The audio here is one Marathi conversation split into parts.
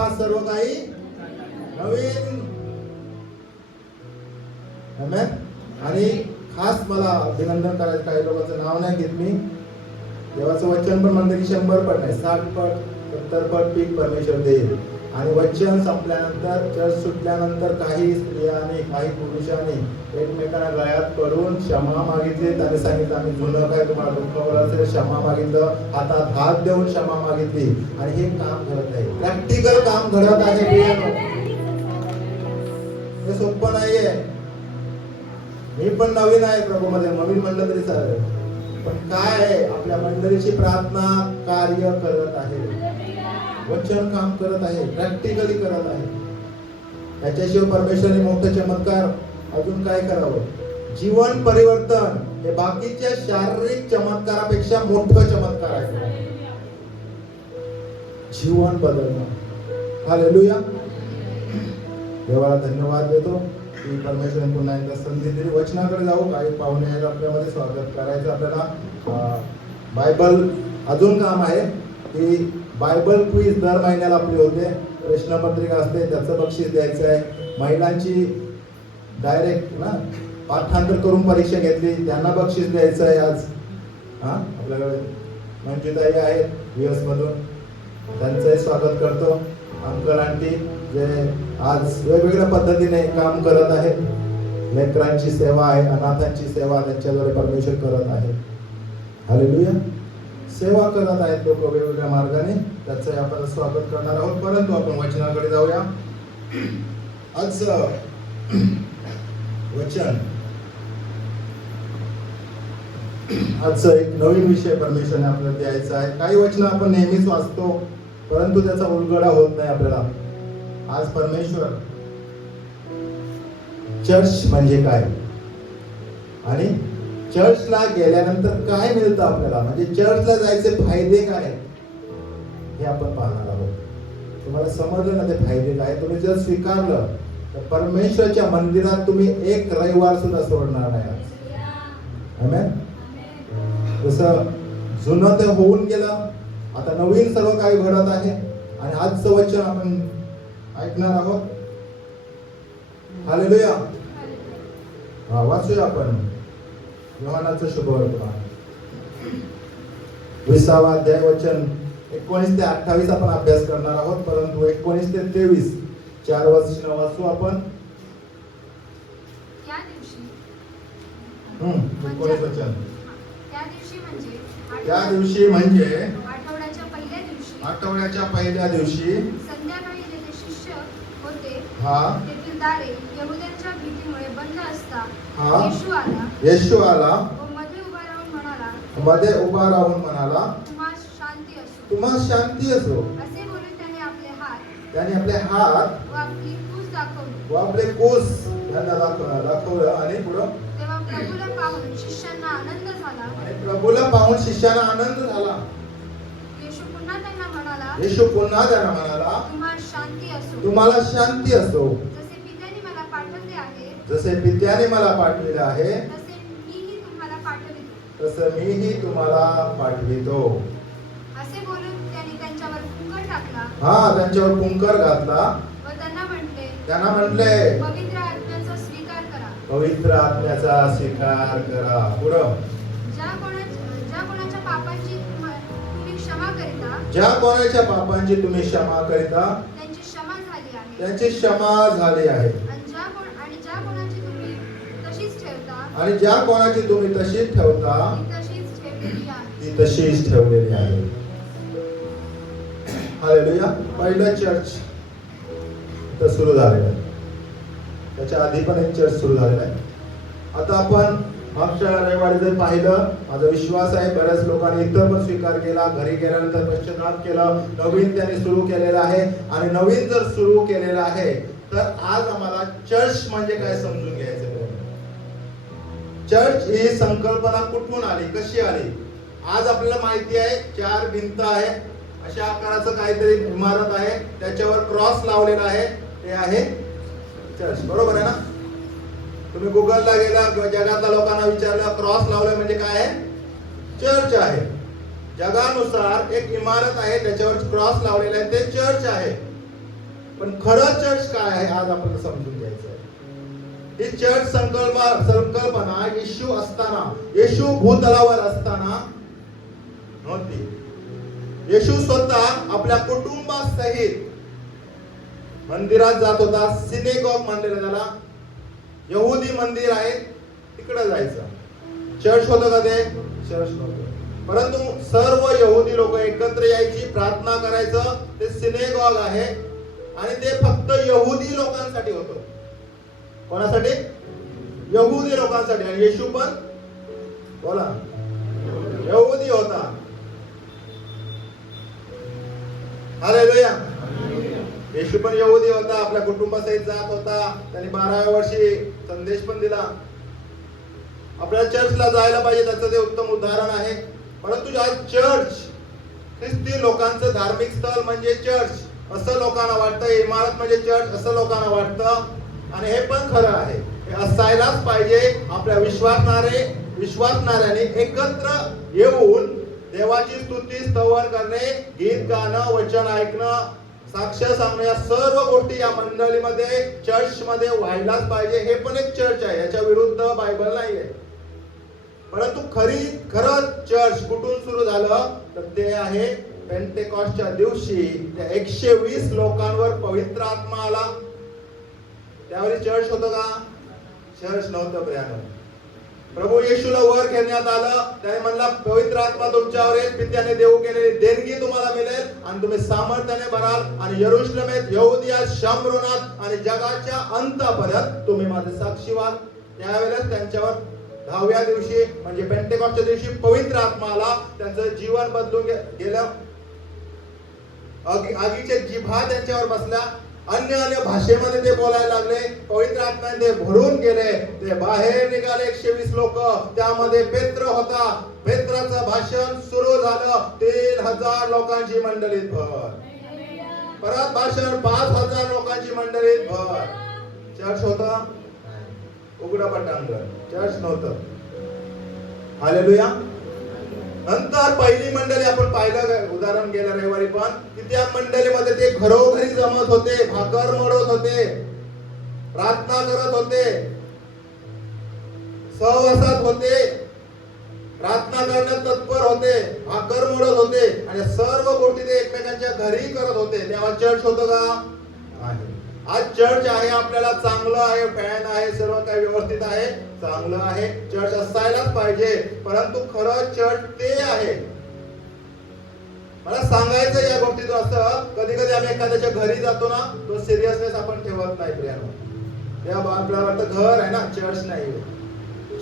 पहा सर्व काही नवीन. आमेन. आणि खास मला अभिनंदन करायचं, काही लोकांचं नाव नाही घेत मी. देवाचं वचन पण म्हणतं की 100 पट नाही 60 पट 70 पट पीक परमेश्वर देईल. आणि वचन संपल्यानंतर, चर्च सुटल्यानंतर काही स्त्रियांनी, काही पुरुषांनी एकमेकांना गळ्यात पडून क्षमा मागितली. त्याने सांगितलं आम्ही जुनं काय तुम्हाला दुःखवलं असेल, क्षमा मागितलं, हातात हात देऊन क्षमा मागितली. आणि हे काम घडत आहे, प्रॅक्टिकल काम घडत आहे. हे सोपं नाहीये. मी पण नवीन आहे प्रभूमध्ये, नवीन म्हणलं तरी चालेल. पण काय आहे, आपल्या मंडळीची प्रार्थना कार्य करत आहे, वचन काम करत आहे, प्रॅक्टिकली करत आहे. त्याच्याशिवाय परमेश्वराने मोठं चमत्कार अजून काय करावं? जीवन परिवर्तन हे बाकीच्या शारीरिक चमत्कारापेक्षा मोठं चमत्कार आहे. जीवन बदलणं. हालेलुया. देवाला धन्यवाद देतो की परमेश्वराने पुन्हा एकदा संधी दिली. वचनाकडे जाऊ. काही पाहुणे आहेत आपल्यामध्ये, स्वागत करायचं आपल्याला. बायबल अजून काम आहे की बायबल क्विज दर महिन्याला आपली होते, प्रश्नपत्रिका असते, त्याचं बक्षीस द्यायचं आहे. महिलांची डायरेक्ट ना पाठांतर करून परीक्षा घेतली, त्यांना बक्षीस द्यायचं आहे. आज आपल्याकडे मंजुताई आहेत US मधून, त्यांचंही स्वागत करतो. अंकल आंटी जे आज वेगवेगळ्या पद्धतीने काम करत आहेत. लेकरांची सेवा आहे, अनाथांची सेवा त्यांच्याद्वारे परमेश्वर करत आहे. हालेलुया. सेवा करत आहेत लोक वेगवेगळ्या मार्गाने, त्याचं आपण स्वागत करणार आहोत. परंतु आपण वचनाकडे जाऊया. आज वचन, आजचा एक नवीन विषय परमेश्वराने आपल्याला द्यायचा आहे. काही वचन आपण नेहमीच वाचतो, परंतु त्याचा उलगडा होत नाही आपल्याला. आज परमेश्वर चर्च म्हणजे काय आणि चर्चला गेल्यानंतर काय मिळतं आपल्याला, म्हणजे चर्चला जायचे फायदे काय हे आपण पाहणार आहोत. तुम्हाला समजलं ना ते फायदे काय? तुम्ही जर स्वीकारलं तर परमेश्वराच्या मंदिरात तुम्ही एक रविवार सुद्धा सोडणार नाही. आमेन. जसं जुनं ते होऊन गेलं, आता नवीन सर्व काही घडत आहे. आणि आजचं वचन आपण ऐकणार आहोत. हालेलुया. वाचूया आपण योहानाचं शुभवर्तमान 20वा अध्याय, वचन 19 ते 28 आपण अभ्यास करणार आहोत. परंतु 19 ते 23 4 वचन वाचू आपण. वचन त्या दिवशी म्हणजे आठवड्याच्या पहिल्या दिवशी संध्याकाळी जेथे शिष्य होते तेथील दारे यहूद्यांच्या भीतीमुळे बंद असता येशू आला मध्ये उभा राहून म्हणाला, तुम्हाला शांती असो. असे बोलून त्याने आपले हात व आपले कूस त्यांना दाखवलं. आणि पुढं तेव्हा प्रभूला पाहून शिष्यांना आनंद झाला. आणि प्रभूला पाहून शिष्यांना आनंद झाला. येशू पुन्हा त्यांना म्हणाला, तुम्हाला शांती असो. जसे पित्याने मला जसे पित्याने पाठवले आहे मला पाठविले आहे तसं मीही तुम्हाला पाठवितो. असे बोलून त्यांनी त्यांच्यावर पुंकर टाकला. त्यांच्यावर पुंकर घातला व त्यांना म्हटले पवित्र आत्म्याचा स्वीकार करा. पवित्र आत्म्याचा स्वीकार करा. पुढं ज्या कोणाच्या पापांची तुम्ही क्षमा करिता, ज्या कोणाच्या पापांची तुम्ही क्षमा करिता त्यांची क्षमा झाली आहे. त्यांची क्षमा झाली आहे. आणि ज्या कोणाची तुम्ही तशीच ठेवता, ती तशीच ठेवलेली आहे. हालेलुया. पहिलं चर्च इथं सुरू झालेलं आहे. त्याच्या आधी पण एक चर्च सुरू झालेला आहे. आता आपण मागच्या रविवारी जर पाहिलं, माझा विश्वास आहे बऱ्याच लोकांनी इथं पण स्वीकार केला, घरी गेल्यानंतर पश्चाताप केला. नवीन त्यांनी सुरू केलेलं आहे. आणि नवीन जर सुरू केलेलं आहे तर आज आम्हाला चर्च म्हणजे काय समजून घ्यायचं. चर्च ही संकल्पना कुठून आली, कशी आली? आज आपल्याला माहिती आहे 4 भिंत आहे, अशा आकाराचं काहीतरी इमारत आहे, त्याच्यावर क्रॉस लावलेला आहे, ते आहे चर्च. बरोबर आहे ना? तुम्ही गुगलला गेला किंवा जगातल्या लोकांना विचारलं क्रॉस लावलं म्हणजे काय आहे? चर्च आहे. जगानुसार एक इमारत आहे, त्याच्यावर क्रॉस लावलेला आहे, ते चर्च आहे. पण खरं चर्च काय आहे आज आपल्याला समजून घ्यायचं आहे. ही चर्च संकल्पना येशू असताना, येशू भूतलावर असताना नव्हती. येशू स्वतः आपल्या कुटुंबासहित मंदिरात जात होता. सिनेगॉग म्हणलेलं त्याला, यहुदी मंदिर आहे तिकडे जायचं. चर्च होतं का ते? चर्च नव्हतं. परंतु सर्व यहुदी लोक एकत्र यायची, प्रार्थना करायचं. ते सिनेगॉग आहे आणि ते फक्त यहुदी लोकांसाठी होतं. कोणासाठी? यहुदी लोकांसाठी. आणि येशू पण बोला यहुदी होता. हालेलुया. येशू पण यहुदी होता, आपल्या कुटुंबासहित जात होता. त्यांनी 12व्या वर्षी संदेश पण दिला. आपल्याला चर्चला जायला पाहिजे, त्याचं ते उत्तम उदाहरण आहे. परंतु आज चर्च ख्रिस्ती लोकांचं धार्मिक स्थळ म्हणजे चर्च असं लोकांना वाटतं. इमारत म्हणजे चर्च असं लोकांना वाटतं. आणि हे पण खरं आहे, हे असायलाच पाहिजे. आपल्या विश्वासणाऱ्याने एकत्र येऊन देवाची स्तुती स्तवन करणे, गीत गाणं, वचन ऐकणं, साक्ष सांगणं, या सर्व गोष्टी या मंडळीमध्ये चर्च मध्ये व्हायलाच पाहिजे. हे पण एक चर्च आहे, याच्या विरुद्ध बायबल नाहीये. परंतु खरं चर्च कुठून सुरू झालं तर ते आहे पेंटेकॉस्टच्या दिवशी त्या 120 लोकांवर पवित्र आत्मा आला. त्यावेळी चर्च होतं का? चर्च नव्हतं प्रियानो. प्रभू येशूला वर घेण्यात आलं. त्याने म्हणला पवित्र आत्मा तुमच्यावर येईल, पित्याने देऊ केलेली देणगी तुम्हाला मिळेल आणि तुम्ही सामर्थ्याने भराल आणि यरूशलेमेत, यहुदियात, शमरोनात आणि जगाच्या अंतापर्यंत तुम्ही माझे साक्षी व्हाल. त्यावेळेस त्यांच्यावर 10व्या दिवशी म्हणजे पेंटेकॉस्टच्या दिवशी पवित्र आत्मा आला. त्यांचं जीवन बदलून गेलं. आगीचे जिभा त्यांच्यावर बसल्या. अन्य भाषेमध्ये ते बोलायला लागले. पवित्र आत्म्याने ते भरून गेले. ते बाहेर निघाले 120 लोक. त्यामध्ये पेत्र होता. पेत्राचं भाषण सुरू झालं. 3000 लोकांची मंडळीत भर. परत भाषण 5000 लोकांची मंडळीत भर. चर्च होता? उघडा पटांगण. चर्च नव्हतं. हालेलुया. नंतर पहिली मंडळी आपण पाहिलं, उदाहरण गेल्या रविवारी पण, की त्या मंडळीमध्ये ते घरोघरी जमत होते, भाकर मोडत होते, प्रार्थना करत होते, सहवासात होते, प्रार्थना करण्यात तत्पर होते, भाकर मोडत होते आणि सर्व गोष्टी ते एकमेकांच्या घरी करत होते. तेव्हा चर्च होतं का? आज चर्च आहे, आपल्याला चांगलं आहे, फॅन आहे, सर्व काही व्यवस्थित आहे, चांगलं आहे. चर्च असायलाच पाहिजे. परंतु खरं चर्च ते आहे. मला सांगायचं या गोष्टीतून असं, कधी कधी आम्ही एखाद्याच्या घरी जातो ना, तो सिरियसनेस आपण ठेवत नाही प्रियानो. तेव्हा आपल्याला वाटतं घर आहे ना, चर्च नाही.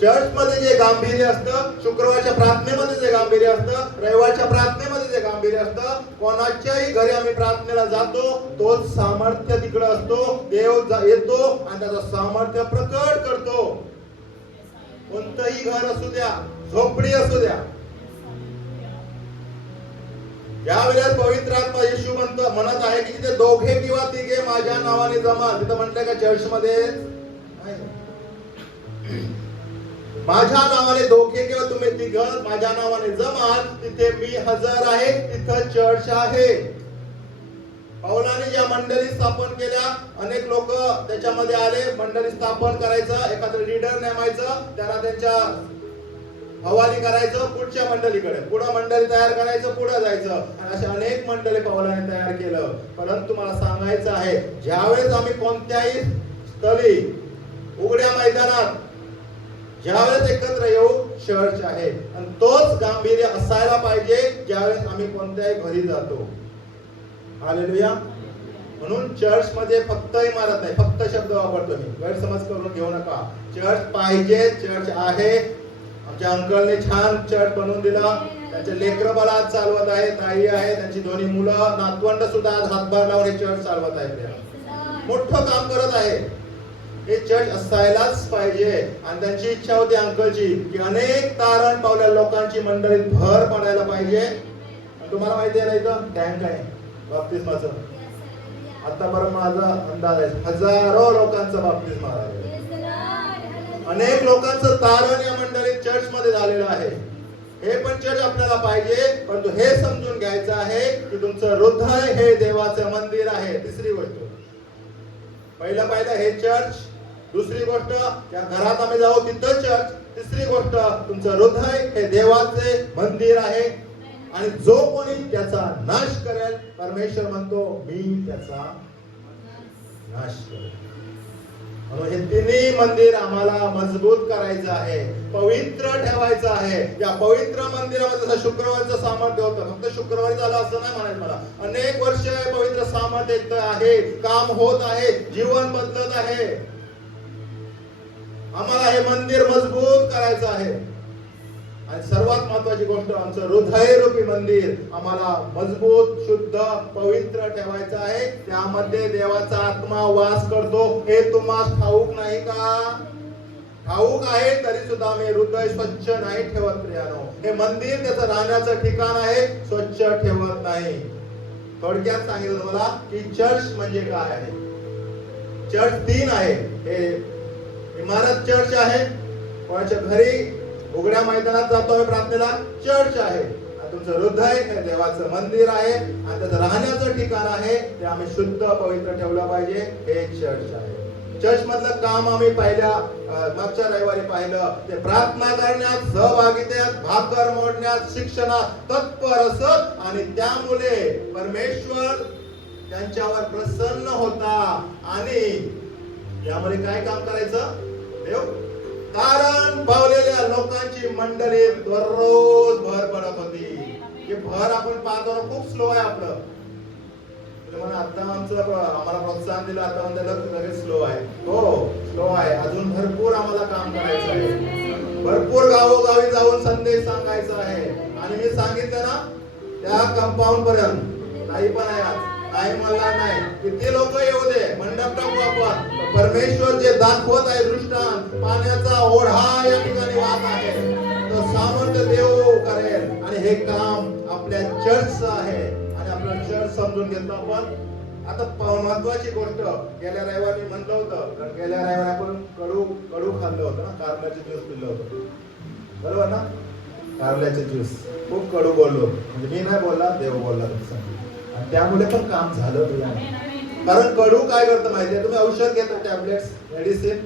चर्च मध्ये जे गांभीर्य असतं, शुक्रवारच्या प्रार्थनेमध्ये जे गांभीर्य असतं, रविवारच्या प्रार्थनेमध्ये जे गांभीर्य असतं, कोणाच्याही घरी आम्ही प्रार्थनेला जातो, तोच सामर्थ्य तिकडे असतो. देव येतो आणि त्याचं सामर्थ्य प्रकट करतो. कोणतंही घर असू द्या, झोपडी असू द्या. या वेळेला पवित्र आत्मा येशू म्हणत आहे की तिथे 2 किंवा 3 माझ्या नावाने जमा. तिथं म्हटलंय का चर्च मध्ये? माझ्या नावाने 2 किंवा तुम्ही 3 माझ्या नावाने जमाल, तिथे मी हजर आहे. तिथं चर्च आहे. पौलाने ज्या मंडळी स्थापन केल्या, अनेक लोक त्याच्यामध्ये आले. मंडळी स्थापन करायचं, एखादं लीडर नेमायचं, त्यांना त्यांच्या हवाली करायचं पुढच्या मंडळीकडे, पुढे मंडळी तयार करायचं, पुढे जायचं. आणि असे अनेक मंडळी पौलाने तयार केलं. परंतु मला सांगायचं आहे, ज्यावेळेस आम्ही कोणत्याही स्थळी, उघड्या मैदानात ज्यावेळेस एकत्र येऊ, चर्च आहे. आणि तोच गांभीर्य असायला पाहिजे ज्यावेळेस आम्ही कोणत्याही घरी जातो. हालेलुया. म्हणून चर्च मध्ये फक्त इमारत नाही, फक्त शब्द वापरतो मी, गैरसमज करून घेऊ नका. चर्च पाहिजे, चर्च आहे. आमच्या अंकलने छान चर्च बनवून दिला. त्यांचे लेकरं बाळ आज चालवत आहे, ताई आहे, त्यांची दोन्ही मुलं, नातवंड सुद्धा आज हातभार लावून हे चर्च चालवत आहे. मोठं काम करत आहे. हे चर्च असायलाच पाहिजे. आणि त्यांची इच्छा होती अंकलची की अनेक तारण पावल्या लोकांची मंडळीत भर पडायला पाहिजे. तुम्हाला माहिती आहे ना, इथं टँक आहे बाप्तिस्माचं. आतापर्यंत माझा अंदाज आहे 1000 लोकांचा बाप्तिस्मा आहे. अनेक लोकांचं तारण या मंडळीत चर्च मध्ये झालेलं आहे. हे पण चर्च आपल्याला पाहिजे. परंतु हे समजून घ्यायचं आहे की तुमचं हृदय हे देवाचं मंदिर आहे. तिसरी गोष्ट, पहिलं हे चर्च, दुसरी गोष्ट या घरात आम्ही जाऊ तिथं चर्च, तिसरी गोष्ट तुमचं हृदय हे देवाचे मंदिर आहे आणि जो कोणी त्याचा नाश करेल परमेश्वर म्हणतो मी त्याचा नाश करेल. म्हणून हे तिन्ही मंदिर आम्हाला मजबूत करायचं आहे, पवित्र ठेवायचं आहे. या पवित्र मंदिरामध्ये जसं शुक्रवारचं सामर्थ्य होतं, फक्त शुक्रवारी झालं असं नाही म्हणायचं मला. अनेक वर्ष पवित्र सामर्थ्य येत आहे, काम होत आहे, जीवन बदलत आहे. आम्हाला हे मंदिर मजबूत करायचं आहे आणि सर्वात महत्वाची गोष्ट आमचं हृदयरूपी मंदिर आम्हाला मजबूत, शुद्ध, पवित्र ठेवायचं आहे. त्यामध्ये देवाचा आत्मा वास करतो हे तुम्हाला ठाऊक नाही का? ठाऊक आहे तरी सुद्धा आम्ही हृदय स्वच्छ नाही ठेवत प्रियानो. हे मंदिर त्याचं राहण्याचं ठिकाण आहे, स्वच्छ ठेवत नाही. थोडक्यात सांगितलं तुम्हाला की चर्च म्हणजे काय आहे. चर्च 3 आहे. हे इमारत चर्च आहे, कोणाच्या घरी उघड्या मैदानात जातोय प्रार्थनेला चर्च आहे. तुमचं हृदय हे देवाचं मंदिर आहे आणि त्याचं राहण्याचं ठिकाण आहे, ते आम्ही शुद्ध पवित्र ठेवलं पाहिजे. हे चर्च आहे. चर्च मधलं काम आम्ही मागच्या रविवारी पाहिलं. ते प्रार्थना करण्यात, सहभागितेत, भाकर मोडण्यात, शिक्षणात तत्पर असत आणि त्यामुळे परमेश्वर त्यांच्यावर प्रसन्न होता आणि त्यामुळे काय काम करायचं देव. कारण पावलेल्या लोकांची मंडळी दररोज भर पडत होती. हे भर आपण पाहतो ना, खूप स्लो आहे आपलं. आता आम्हाला प्रोत्साहन दिलं, आता लगेच स्लो आहे. हो स्लो आहे, अजून भरपूर आम्हाला काम करायचं आहे. भरपूर गावोगावी जाऊन संदेश सांगायचा आहे. आणि मी सांगितलं ना त्या कंपाऊंड पर्यंत नाही पण आहे आज. नाही मला नाही, किती लोक येऊ दे, मंडप टाकू आपण. परमेश्वर जे दाखवत आहे दृष्टांत, पाण्याचा ओढा या ठिकाणी वाहत आहे, तो सामर्थ्य देव करेल. आणि हे काम आपल्या चर्चचं आहे आणि आपलं चर्च समजून घेतो आपण. आता महत्वाची गोष्ट, गेल्या रविवारी म्हणलं होतं, कारण गेल्या रविवारी आपण कडू खाल्लं होतं ना, कारल्याचे ज्यूस पिल्लं होतं, बरोबर ना. कारल्याचे ज्यूस खूप कडू बोललो, म्हणजे मी नाही बोलला, देव बोलला तुमचा. त्यामुळे पण काम झालं तुला. कारण कडू काय करतं माहितीये, तुम्ही औषध घेता, टॅबलेट्स, मेडिसिन,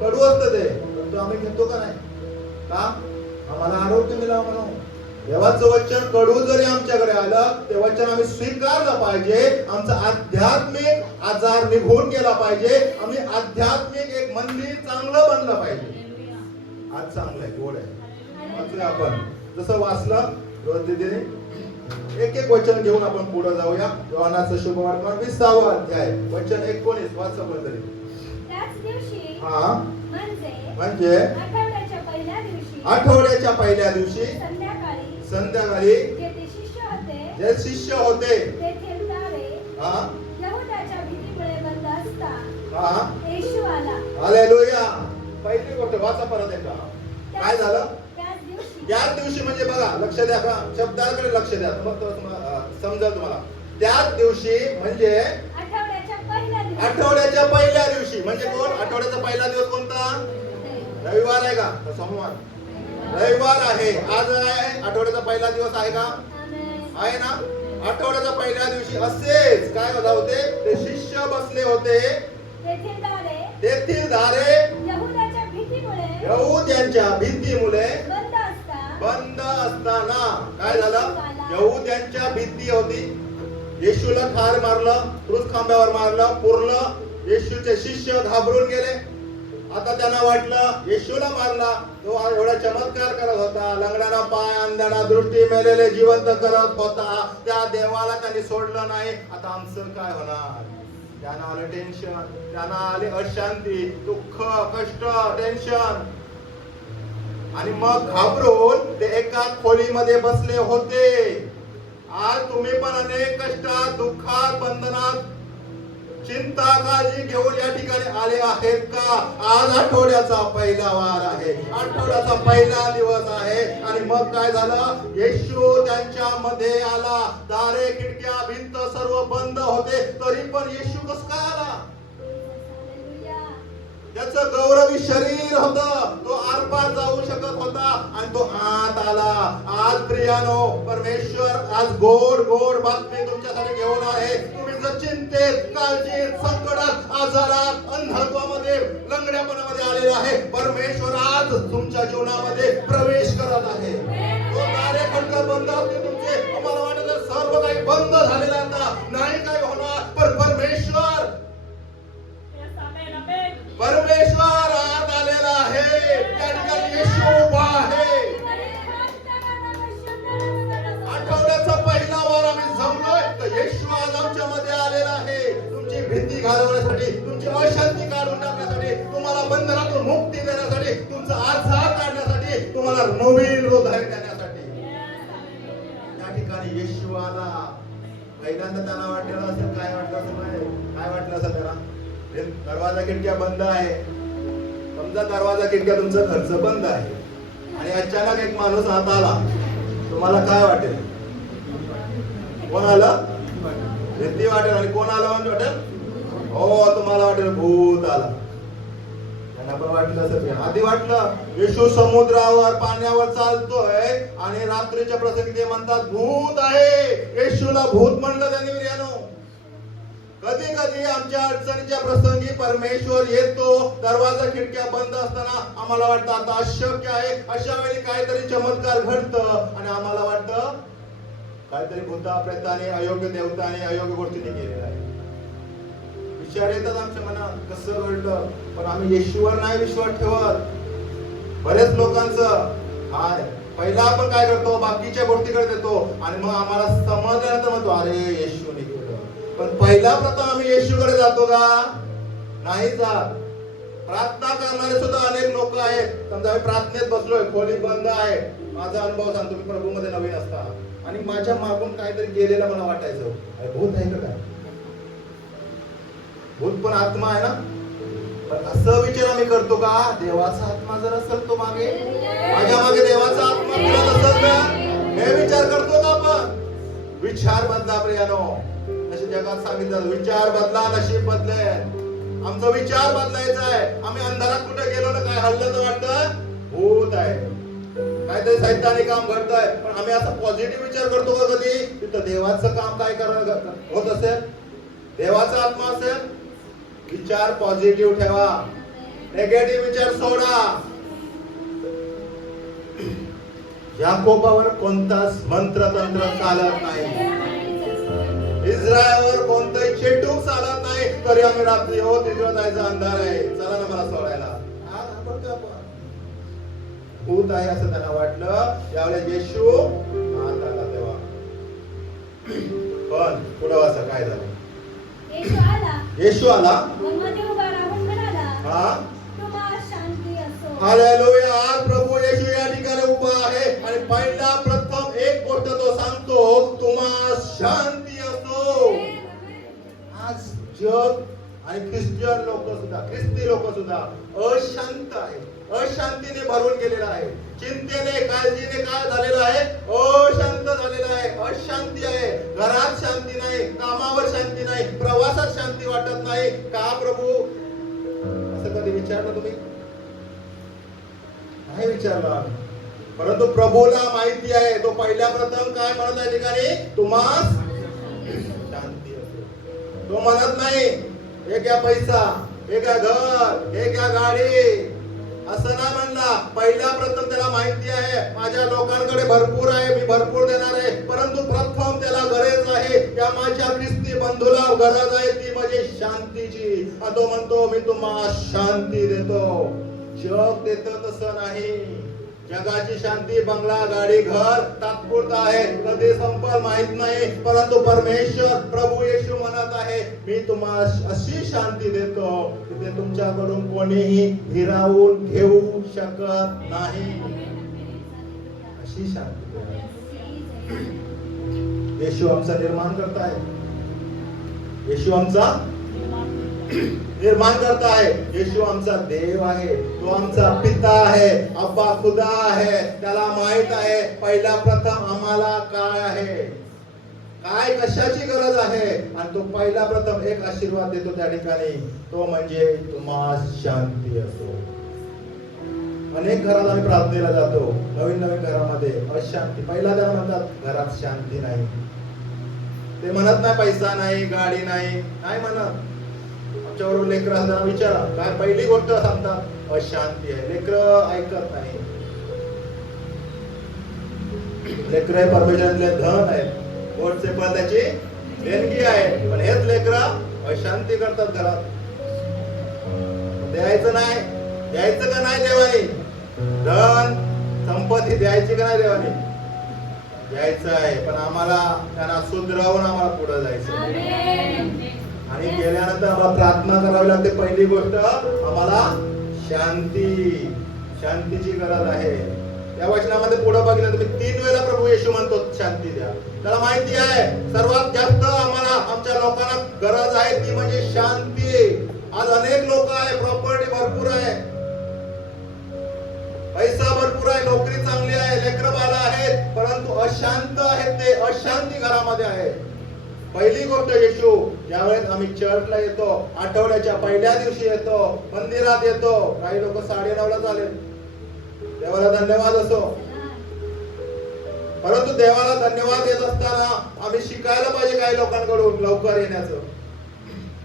कडू असतं ते, पण तो आम्ही घेतो का नाही का? आम्हाला आरोग्य मिळावं म्हणून. देवाचं वचन कडू जरी आमच्याकडे आलं, ते वचन आम्ही स्वीकारलं पाहिजे. आमचा आध्यात्मिक आजार निघून गेला पाहिजे. आम्ही आध्यात्मिक एक मंदिर चांगलं बनलं पाहिजे. आज चांगलं आहे, गोड आहे. वाचूया आपण, जसं वाचलं रोज दिदीने, एक वचन घेऊन आपण पुढे जाऊया. योहानाचं शुभवर्तमान 20वा अध्याय वचन 19 वाचा तरी. त्याच दिवशी हा म्हणजे आठवड्याच्या पहिल्या दिवशी संध्याकाळी जे शिष्य होते तेथील दारे हा यहुदाच्या भीतीमुळे बंद असता हा येशू आला. हालेलुया. पहिली गोष्ट वाचा परत एकदा. काय झालं? त्याच दिवशी म्हणजे बघा, लक्ष द्या का, शब्दाकडे लक्ष द्या, मग समजेल तुम्हाला. त्याच दिवशी म्हणजे आठवड्याच्या पहिल्या दिवशी. म्हणजे कोण? आठवड्याचा पहिला दिवस कोणता? रविवार आहे का? सोमवार, रविवार आहे. आज आहे आठवड्याचा पहिला दिवस आहे का? आहे ना. आठवड्याच्या पहिल्या दिवशी असेच काय होते, ते शिष्य बसले होते तेथील दारे यहुद्यांच्या भीतीमुळे बंद असताना. काय झालं? यहुद्यांच्या भीती होती. येशूला ठार मारलं, क्रूस खांब्यावर मारलं, पुरलं. येशूचे शिष्य घाबरून गेले. आता त्यांना वाटलं येशूला मारला, तो एवढा चमत्कार करत होता, लंगड्याला पाय, अंधांना दृष्टी, मेलेले जिवंत करत होता, त्या देवाला त्यांनी सोडलं नाही. आता आमचं काय होणार? त्यांना आलं टेन्शन, त्यांना आले अशांती, दुःख, कष्ट, टेन्शन. आणि मग घाबरून ते एका खोलीमध्ये बसले होते. आज तुम्ही पण अनेक कष्टात, दुःखात, बंधनात, चिंता, काळजी घेऊन या ठिकाणी आले आहेत का? आज आठवड्याचा पहिला वार आहे, आठवड्याचा पहिला दिवस आहे. आणि मग काय झालं? येशू त्यांच्या मध्ये आला. दारे, खिडक्या, भिंत सर्व बंद होते, तरी पण येशू कसं काय आला? त्याचं गौरवी शरीर होतं, तो आरपार जाऊ शकत होता आणि तो आत आला. आज प्रियानो, परमेश्वर आज गोड गोड बातमी तुमच्यासाठी घेऊन आहे. तुम्ही जर चिंतेत, काळजीत, संकटात आजारात, अंधत्वामध्ये, लंगड्यापणामध्ये आलेला आहे, परमेश्वर आज तुमच्या जीवनामध्ये प्रवेश करत आहे. तो दारे खटका बंद असते तुमचे. आम्हाला वाटत सर्व काही बंद झालेलं आता नाही काय होणार, पण परमेश्वर आत आलेला आहे. त्या ठिकाणी येशू उभा आहे. आठवड्याचा पहिला वार आम्ही जमलोय तर येशू आज आमच्या मध्ये आलेला आहे. तुमची भीती घालवण्यासाठी, तुमची अशांती काढून टाकण्यासाठी, तुम्हाला बंधनातून मुक्ती देण्यासाठी, तुमचा आजार काढण्यासाठी, तुम्हाला नवीन हृदय देण्यासाठी त्या ठिकाणी येशू आला. पहिल्यांदा त्यांना वाटलेलं असेल, काय वाटलं असेल, काय वाटलं असेल त्याला? दरवाजा खिडक्या बंद आहे. समजा दरवाजा खिडक्या तुमचा खर्च बंद आहे आणि अचानक एक माणूस आत आला, तुम्हाला काय वाटेल? कोण आलं? भीती वाटेल. आणि कोण आलं म्हणजे वाटेल? हो, तुम्हाला वाटेल भूत आला. त्यांना पण वाटलं असं. आधी वाटलं येशू समुद्रावर पाण्यावर चालतोय आणि रात्रीच्या प्रसंगी ते म्हणतात भूत आहे. येशूला भूत म्हणलं त्यांनी. कधी कधी आमच्या अडचणीच्या प्रसंगी परमेश्वर येतो, दरवाजा खिडक्या बंद असताना आम्हाला वाटतं आता अशक्य आहे. अशा वेळी काहीतरी चमत्कार घडतं आणि आम्हाला वाटतं काहीतरी भूता प्रेताने, अयोग्य देवताने, अयोग्य गोष्टीने केलेलं आहे. विचार येतात आमच्या मनात, कसं घडलं? पण आम्ही येशूवर नाही विश्वास ठेवत. बरेच लोकांचं हाय, पहिला आपण काय करतो, बाकीच्या गोष्टीकडे देतो आणि मग आम्हाला समजल्यानंतर म्हणतो अरे येशूने केलं. पण पहिला प्रथम आम्ही येशूकडे जातो का? नाही जात. प्रार्थना करणारे सुद्धा अनेक लोक आहेत. समजा आम्ही प्रार्थनेत बसलोय, खोली बंद आहे, माझा अनुभव सांगतो, मी प्रभू मध्ये नवीन असताना आणि माझ्या मागून काहीतरी गेलेलं मला वाटायचं, अरे भूत आहे का काय? भूत पण आत्मा आहे ना. पण असं विचार आम्ही करतो का देवाचा आत्मा जर असेल तो मागे, माझ्या मागे देवाचा आत्मा फिरत असेल ना, हे विचार करतो का आपण? विचार बदला प्रियानो. जसे जगात सांगितलं विचार बदला नशीब बदले. आमचा विचार बदलायचा आहे. आम्ही अंधारात कुठे गेलो ना, काय हल्लं तर वाटतं भूत आहे, काहीतरी सैतानी काम घडतंय. पण आम्ही असं पॉझिटिव्ह विचार करतो का कधी? तिथं देवाचं काम काय होत असेल, देवाचा आत्मा असेल. विचार पॉझिटिव्ह ठेवा, नेगेटिव्ह विचार सोडा. याकोबावर कोणताच मंत्र तंत्र चालत नाही, इस्रायलवर कोणतंही चेटूक चालत नाही. तरी आम्ही रात्री हो तिकडे जायचं, अंधार आहे, चला ना मला सोडायला. भूत आहे असं त्यांना वाटलं. त्यावेळेस येशू आत आला तेव्हा. पण पुढे वाचा काय झालं? येशू आला मध्ये उभा राहून म्हणाला, हा तुम्हाला शांती असो. हालेलुया. आज प्रभू येशू या ठिकाणी उभा आहे आणि पहिला प्रथम एक गोष्ट तो सांगतो, तुम्हाला शांती असो. आज जग आणि ख्रिश्चन लोक सुद्धा, ख्रिस्ती लोक सुद्धा अशांत आहे, अशांतीने भरून गेलेला आहे. चिंतेने, काळजीने काय झालेलं आहे? अशांत झालेला आहे, अशांती आहे. घरात शांती नाही, कामावर शांती नाही, प्रवासात शांती वाटत नाही. का प्रभू? असं कधी विचारलं तुम्ही? नाही विचारलं. परंतु प्रभूला माहिती आहे. तो पहिल्या प्रथम काय म्हणत आहे ठिकाणी? तुम्हाला शांती असो. तो म्हणत नाही हे घ्या पैसा, हे घ्या घर, हे घ्या गाडी, असं नाही म्हणला. पहिल्या प्रथम त्याला माहिती आहे माझ्या लोकांकडे भरपूर आहे, मी भरपूर देणार आहे. परंतु प्रथम त्याला गरज आहे, या माझ्या ख्रिस्ती बंधूला गरज आहे ती म्हणजे शांतीची. आणि तो म्हणतो मी तुम्हाला शांती देतो. जग देतं तसं नाही. जगाची शांती, बंगला, गाडी, घर तात्पुरता आहे, कधी संपल माहित नाही. परंतु परमेश्वर प्रभू येशू म्हणत आहे मी तुम्हाला अशी शांती देतो की ते तुमच्याकडून कोणीही हिरावून घेऊ शकत नाही. अशी शांती येशू आमचा निर्माण करताय. येशू आमचा निर्माण करता आहे. येशू आमचा देव आहे, तो आमचा पिता आहे, अब्बा खुदा आहे. त्याला माहित आहे पहिला प्रथम आम्हाला काय आहे, काय कशाची गरज आहे. आणि तो पहिला प्रथम एक आशीर्वाद देतो त्या ठिकाणी, तो म्हणजे तुम्हाला शांती असो. अनेक घरात आम्ही प्रार्थनेला जातो, नवीन नवीन घरामध्ये अशांती. पहिला त्याला म्हणतात घरात शांती नाही. ते म्हणत नाही पैसा नाही, गाडी नाही, नाही म्हणत. आमच्याबरोबर लेकरं असताना विचारा, काय पहिली गोष्ट सांगतात? अशांती आहे. लेकरं ऐकत नाही. लेकरं हे परमेश्वरातले धन आहेत, पोटचे पण त्याची देणगी आहे. पण हेच लेकरं अशांती करतात घरात. द्यायचं नाही, द्यायचं का नाही देवानी? धन संपत्ती द्यायची का नाही देवानी? द्यायचं आहे. पण आम्हाला त्यांना सुधरवून आम्हाला पुढे जायचं. आणि गेल्यानंतर आम्हाला प्रार्थना करावी लागते. पहिली गोष्ट आम्हाला शांती, शांतीची गरज आहे. या वचनामध्ये पुढे बघितलं तुम्ही 3 वेळा प्रभू येशू म्हणतो शांती द्या. त्याला माहिती आहे सर्वात जास्त आम्हाला आमच्या लोकांना गरज आहे ती म्हणजे शांती. आज अनेक लोक आहे, प्रॉपर्टी भरपूर आहे, पैसा भरपूर आहे, नोकरी चांगली आहे, लेकरं बाळ आहेत, परंतु अशांत आहेत. ते अशांती घरामध्ये आहे. पहिली गोष्ट येशू, ज्यावेळेस आम्ही चर्चला येतो, आठवड्याच्या पहिल्या दिवशी येतो, मंदिरात येतो, काही लोक 9:30ला झाले, देवाला धन्यवाद असो. परंतु देवाला धन्यवाद देत असताना आम्ही शिकायला पाहिजे काही लोकांकडून लवकर येण्याचं.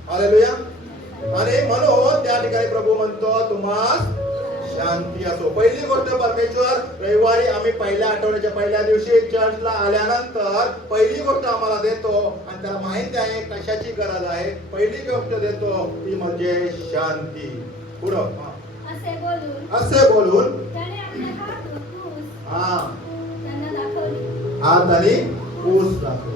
हालेलुया. आणि म्हणून त्या ठिकाणी प्रभू म्हणतो तुम्हास शांती असो. पहिली गोष्ट परमेश्वर, रविवारी आम्ही पहिल्या आठवड्याच्या पहिल्या दिवशी चर्चला आल्यानंतर पहिली गोष्ट आम्हाला देतो आणि त्याला माहिती आहे कशाची गरज आहे. पहिली गोष्ट देतो ती म्हणजे शांती. पुढं असे बोलून त्याने आपले हात व कूस हा त्यांना दाखवले. हात आणि कूस दाखवले.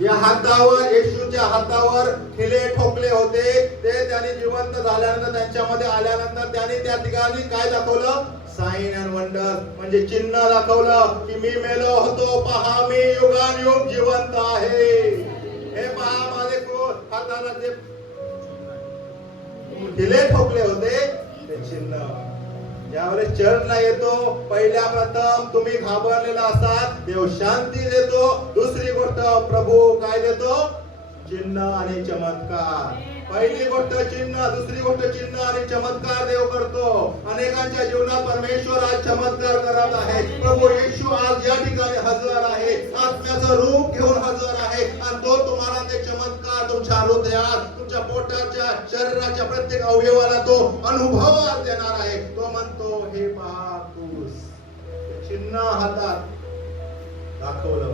या हातावर, येशूच्या हातावर ठिले ठोकले होते. ते त्यांनी जिवंत झाल्यानंतर, त्यांच्यामध्ये आल्यानंतर त्यांनी त्या ठिकाणी काय दाखवलं? साइन अँड वंडर, म्हणजे चिन्ह दाखवलं की मी मेलो होतो, पहा मी युगानुयुग जिवंत आहे. हे पहा माझे हाताला जे ठिले ठोकले होते ते चिन्ह. ज्यावेळेस चर्चला येतो, पहिल्या प्रथम तुम्ही घाबरलेला असाल, देव शांती देतो. दुसरी गोष्ट प्रभू काय देतो? चिन्ह आणि चमत्कार. पहिली गोष्ट चिन्ह, दुसरी गोष्ट चिन्ह आणि चमत्कार देव करतो. अनेकांच्या जीवनात परमेश्वर आज चमत्कार करत आहे. प्रभू येशू आज या ठिकाणी हजर आहे, आत्म्याचं रूप घेऊन हजर आहे आणि तो तुम्हाला ते चमत्कार तुमच्या हृदयात, तुमच्या पोटाच्या, शरीराच्या प्रत्येक अवयवाला तो अनुभव देणार आहे. तो म्हणतो हे पहा कूस, चिन्ह हातात दाखवलं.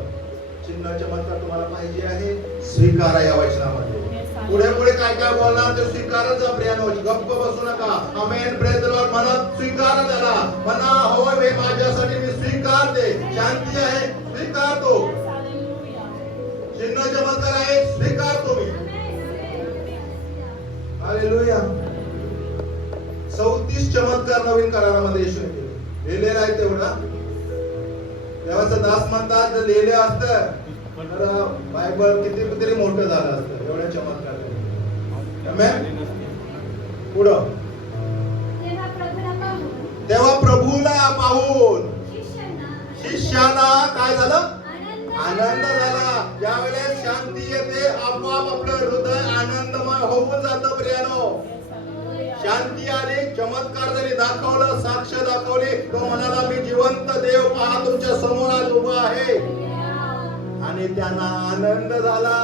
चिन्ह चमत्कार तुम्हाला पाहिजे आहे, स्वीकारा या वचनामध्ये. पुढे पुढे काय काय बोलणार ते स्वीकारत जा प्रियानो, गप्प बसू नका. आमेन, प्रेज द लॉर्ड म्हणा, स्वीकार त्याला. म्हणा होय हे माझ्यासाठी मी स्वीकारते. शांती आहे, स्वीकारतो. चिन्ह चमत्कार आहे, स्वीकारतो मी. हालेलुया. 34 चमत्कार नवीन करारामध्ये येशूने केले. लिहिलेलं आहे तेवढा. देवाचा दास म्हणतात जर लिहिले असतं तर बायबल किती मोठं झालं असतं. एवढे चमत्कार. पुढं तेव्हा प्रभूला पाहून शिष्यांना काय झालं? आनंद झाला. ज्यावेळेस शांती येते आपोआप आपलं हृदय आनंदमय होऊन जातं प्रियानो. शांती आली, चमत्कार जरी दाखवलं, साक्ष दाखवली, तो म्हणाला मी जिवंत देव पहा तुमच्या समोर आज उभा आहे. आणि त्यांना आनंद झाला.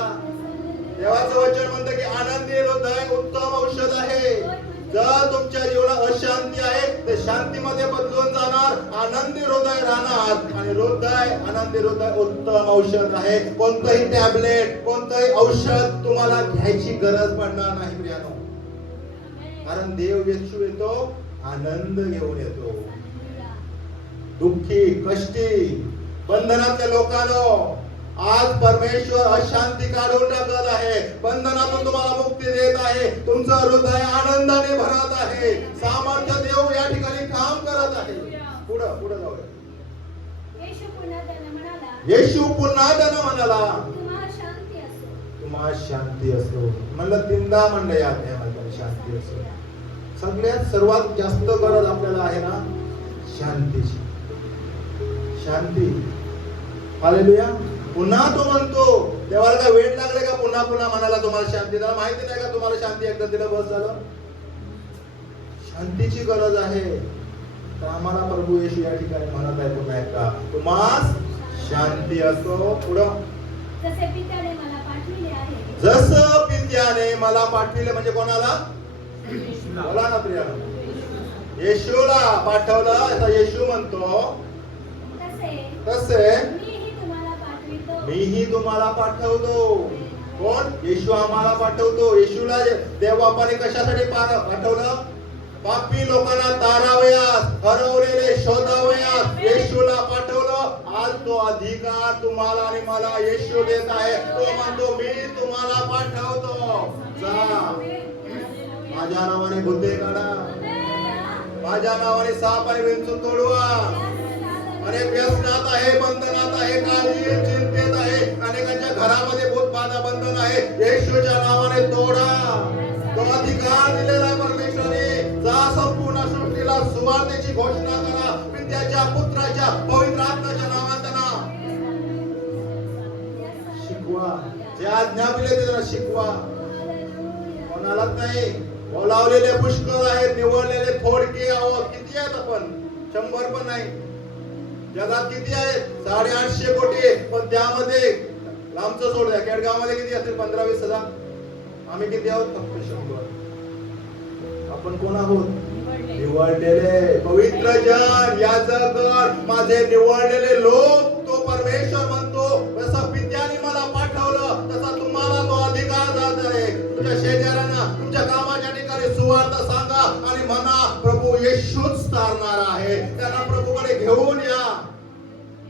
देवाचं वचन म्हणतं की आनंदी हृदय उत्तम औषध आहे. जर तुमच्या जीवनात अशांती आहे ते शांतीमध्ये बदलून जाणार, आनंदी हृदय राहणार. आणि हृदय, आनंदी हृदय उत्तम औषध आहे. कोणतंही टॅबलेट, कोणतंही औषध तुम्हाला घ्यायची गरज पडणार नाही प्रियानो. कारण देव येशू येतो आनंद घेऊन येतो. दुःखी, कष्टी, बंधनातल्या लोकांनो आज परमेश्वर अशांती काढून टाकत आहे. बंधनातून तुम्हाला मुक्ती देत आहे. तुमचं हृदय आनंदाने भरत आहे. सामर्थ्य देव या ठिकाणी काम करत आहे. पुढं पुढे जाऊया. येशू पुन्हा त्यानं म्हणाला तुम्हाला शांती असो. म्हणलं 3दा म्हणलं या अध्यायामध्ये शांती असो. सगळ्यात सर्वात जास्त गरज आपल्याला आहे ना शांतीची. शांती. हालेलुया. पुन्हा तो म्हणतो, देवाला काय वेळ लागले का पुन्हा पुन्हा म्हणाला तुम्हाला शांती? त्याला माहिती नाही का तुम्हाला शांती एकदा दिलं बस झालं? शांतीची गरज आहे. तर आम्हाला प्रभू येशू या ठिकाणी म्हणत आहे पुन्हा एकदा तुम्हास शांती असो. पुढं जसे पित्याने मला पाठविले आहे जसं पित्याने मला पाठविले, म्हणजे कोणाला? बोला ना प्रिया. येशूला पाठवलं. आता येशू म्हणतो तसे मीही तुम्हाला पाठवतो. कोण? येशू आम्हाला पाठवतो. येशूला देव बापाने कशासाठी पाठवलं? पापी लोकांना तारावयास, हरवलेले शोधावयास येशूला पाठवलं. आज तो अधिकार तुम्हाला आणि मला येशू देत आहे. तो म्हणतो मी तुम्हाला पाठवतो. जा, माझ्या नावाने भूते काढा, माझ्या नावाने साप आणि विंचू तोडवा. अनेक व्यसनात आहे, बंधनात आहे, काळजी चिंतेत आहे, अनेकांच्या घरामध्ये भूत बाधा बंधन आहे. येशूच्या नावाने तोडा. तो अधिकार दिलेला आहे परमेश्वराने. जा, संपूर्ण सृष्टीला सुवार्तेची घोषणा करा. पित्याच्या, पुत्राच्या, पवित्र आत्म्याच्या नावात त्यांना शिकवा. जे आज्ञा दिले ते त्यांना शिकवा. कोणालाच नाही. बोलावलेले पुष्कळ आहेत, निवडलेले थोडके आहोत. किती आहेत आपण? 100 पण नाही. जगात किती आहेत? 850 कोटी. पण त्यामध्ये लांबचं सोड द्या, केडगाव मध्ये किती असतील? 15-20 हजार. आम्ही किती आहोत? फक्त 100. आपण कोण आहोत? निवडलेले, पवित्र जन, याजक, माझे निवडलेले लोक. तो परमेश्वर म्हणतो जसं पित्याने मला पाठवलं तसा तुम्हाला तो अधिकार जात आहे. तुमच्या शेजाऱ्यांना, तुमच्या कामाच्या ठिकाणी सुवार्ता सांगा आणि म्हणा प्रभू येशूच तारणार आहे. त्यांना प्रभूकडे घेऊन या.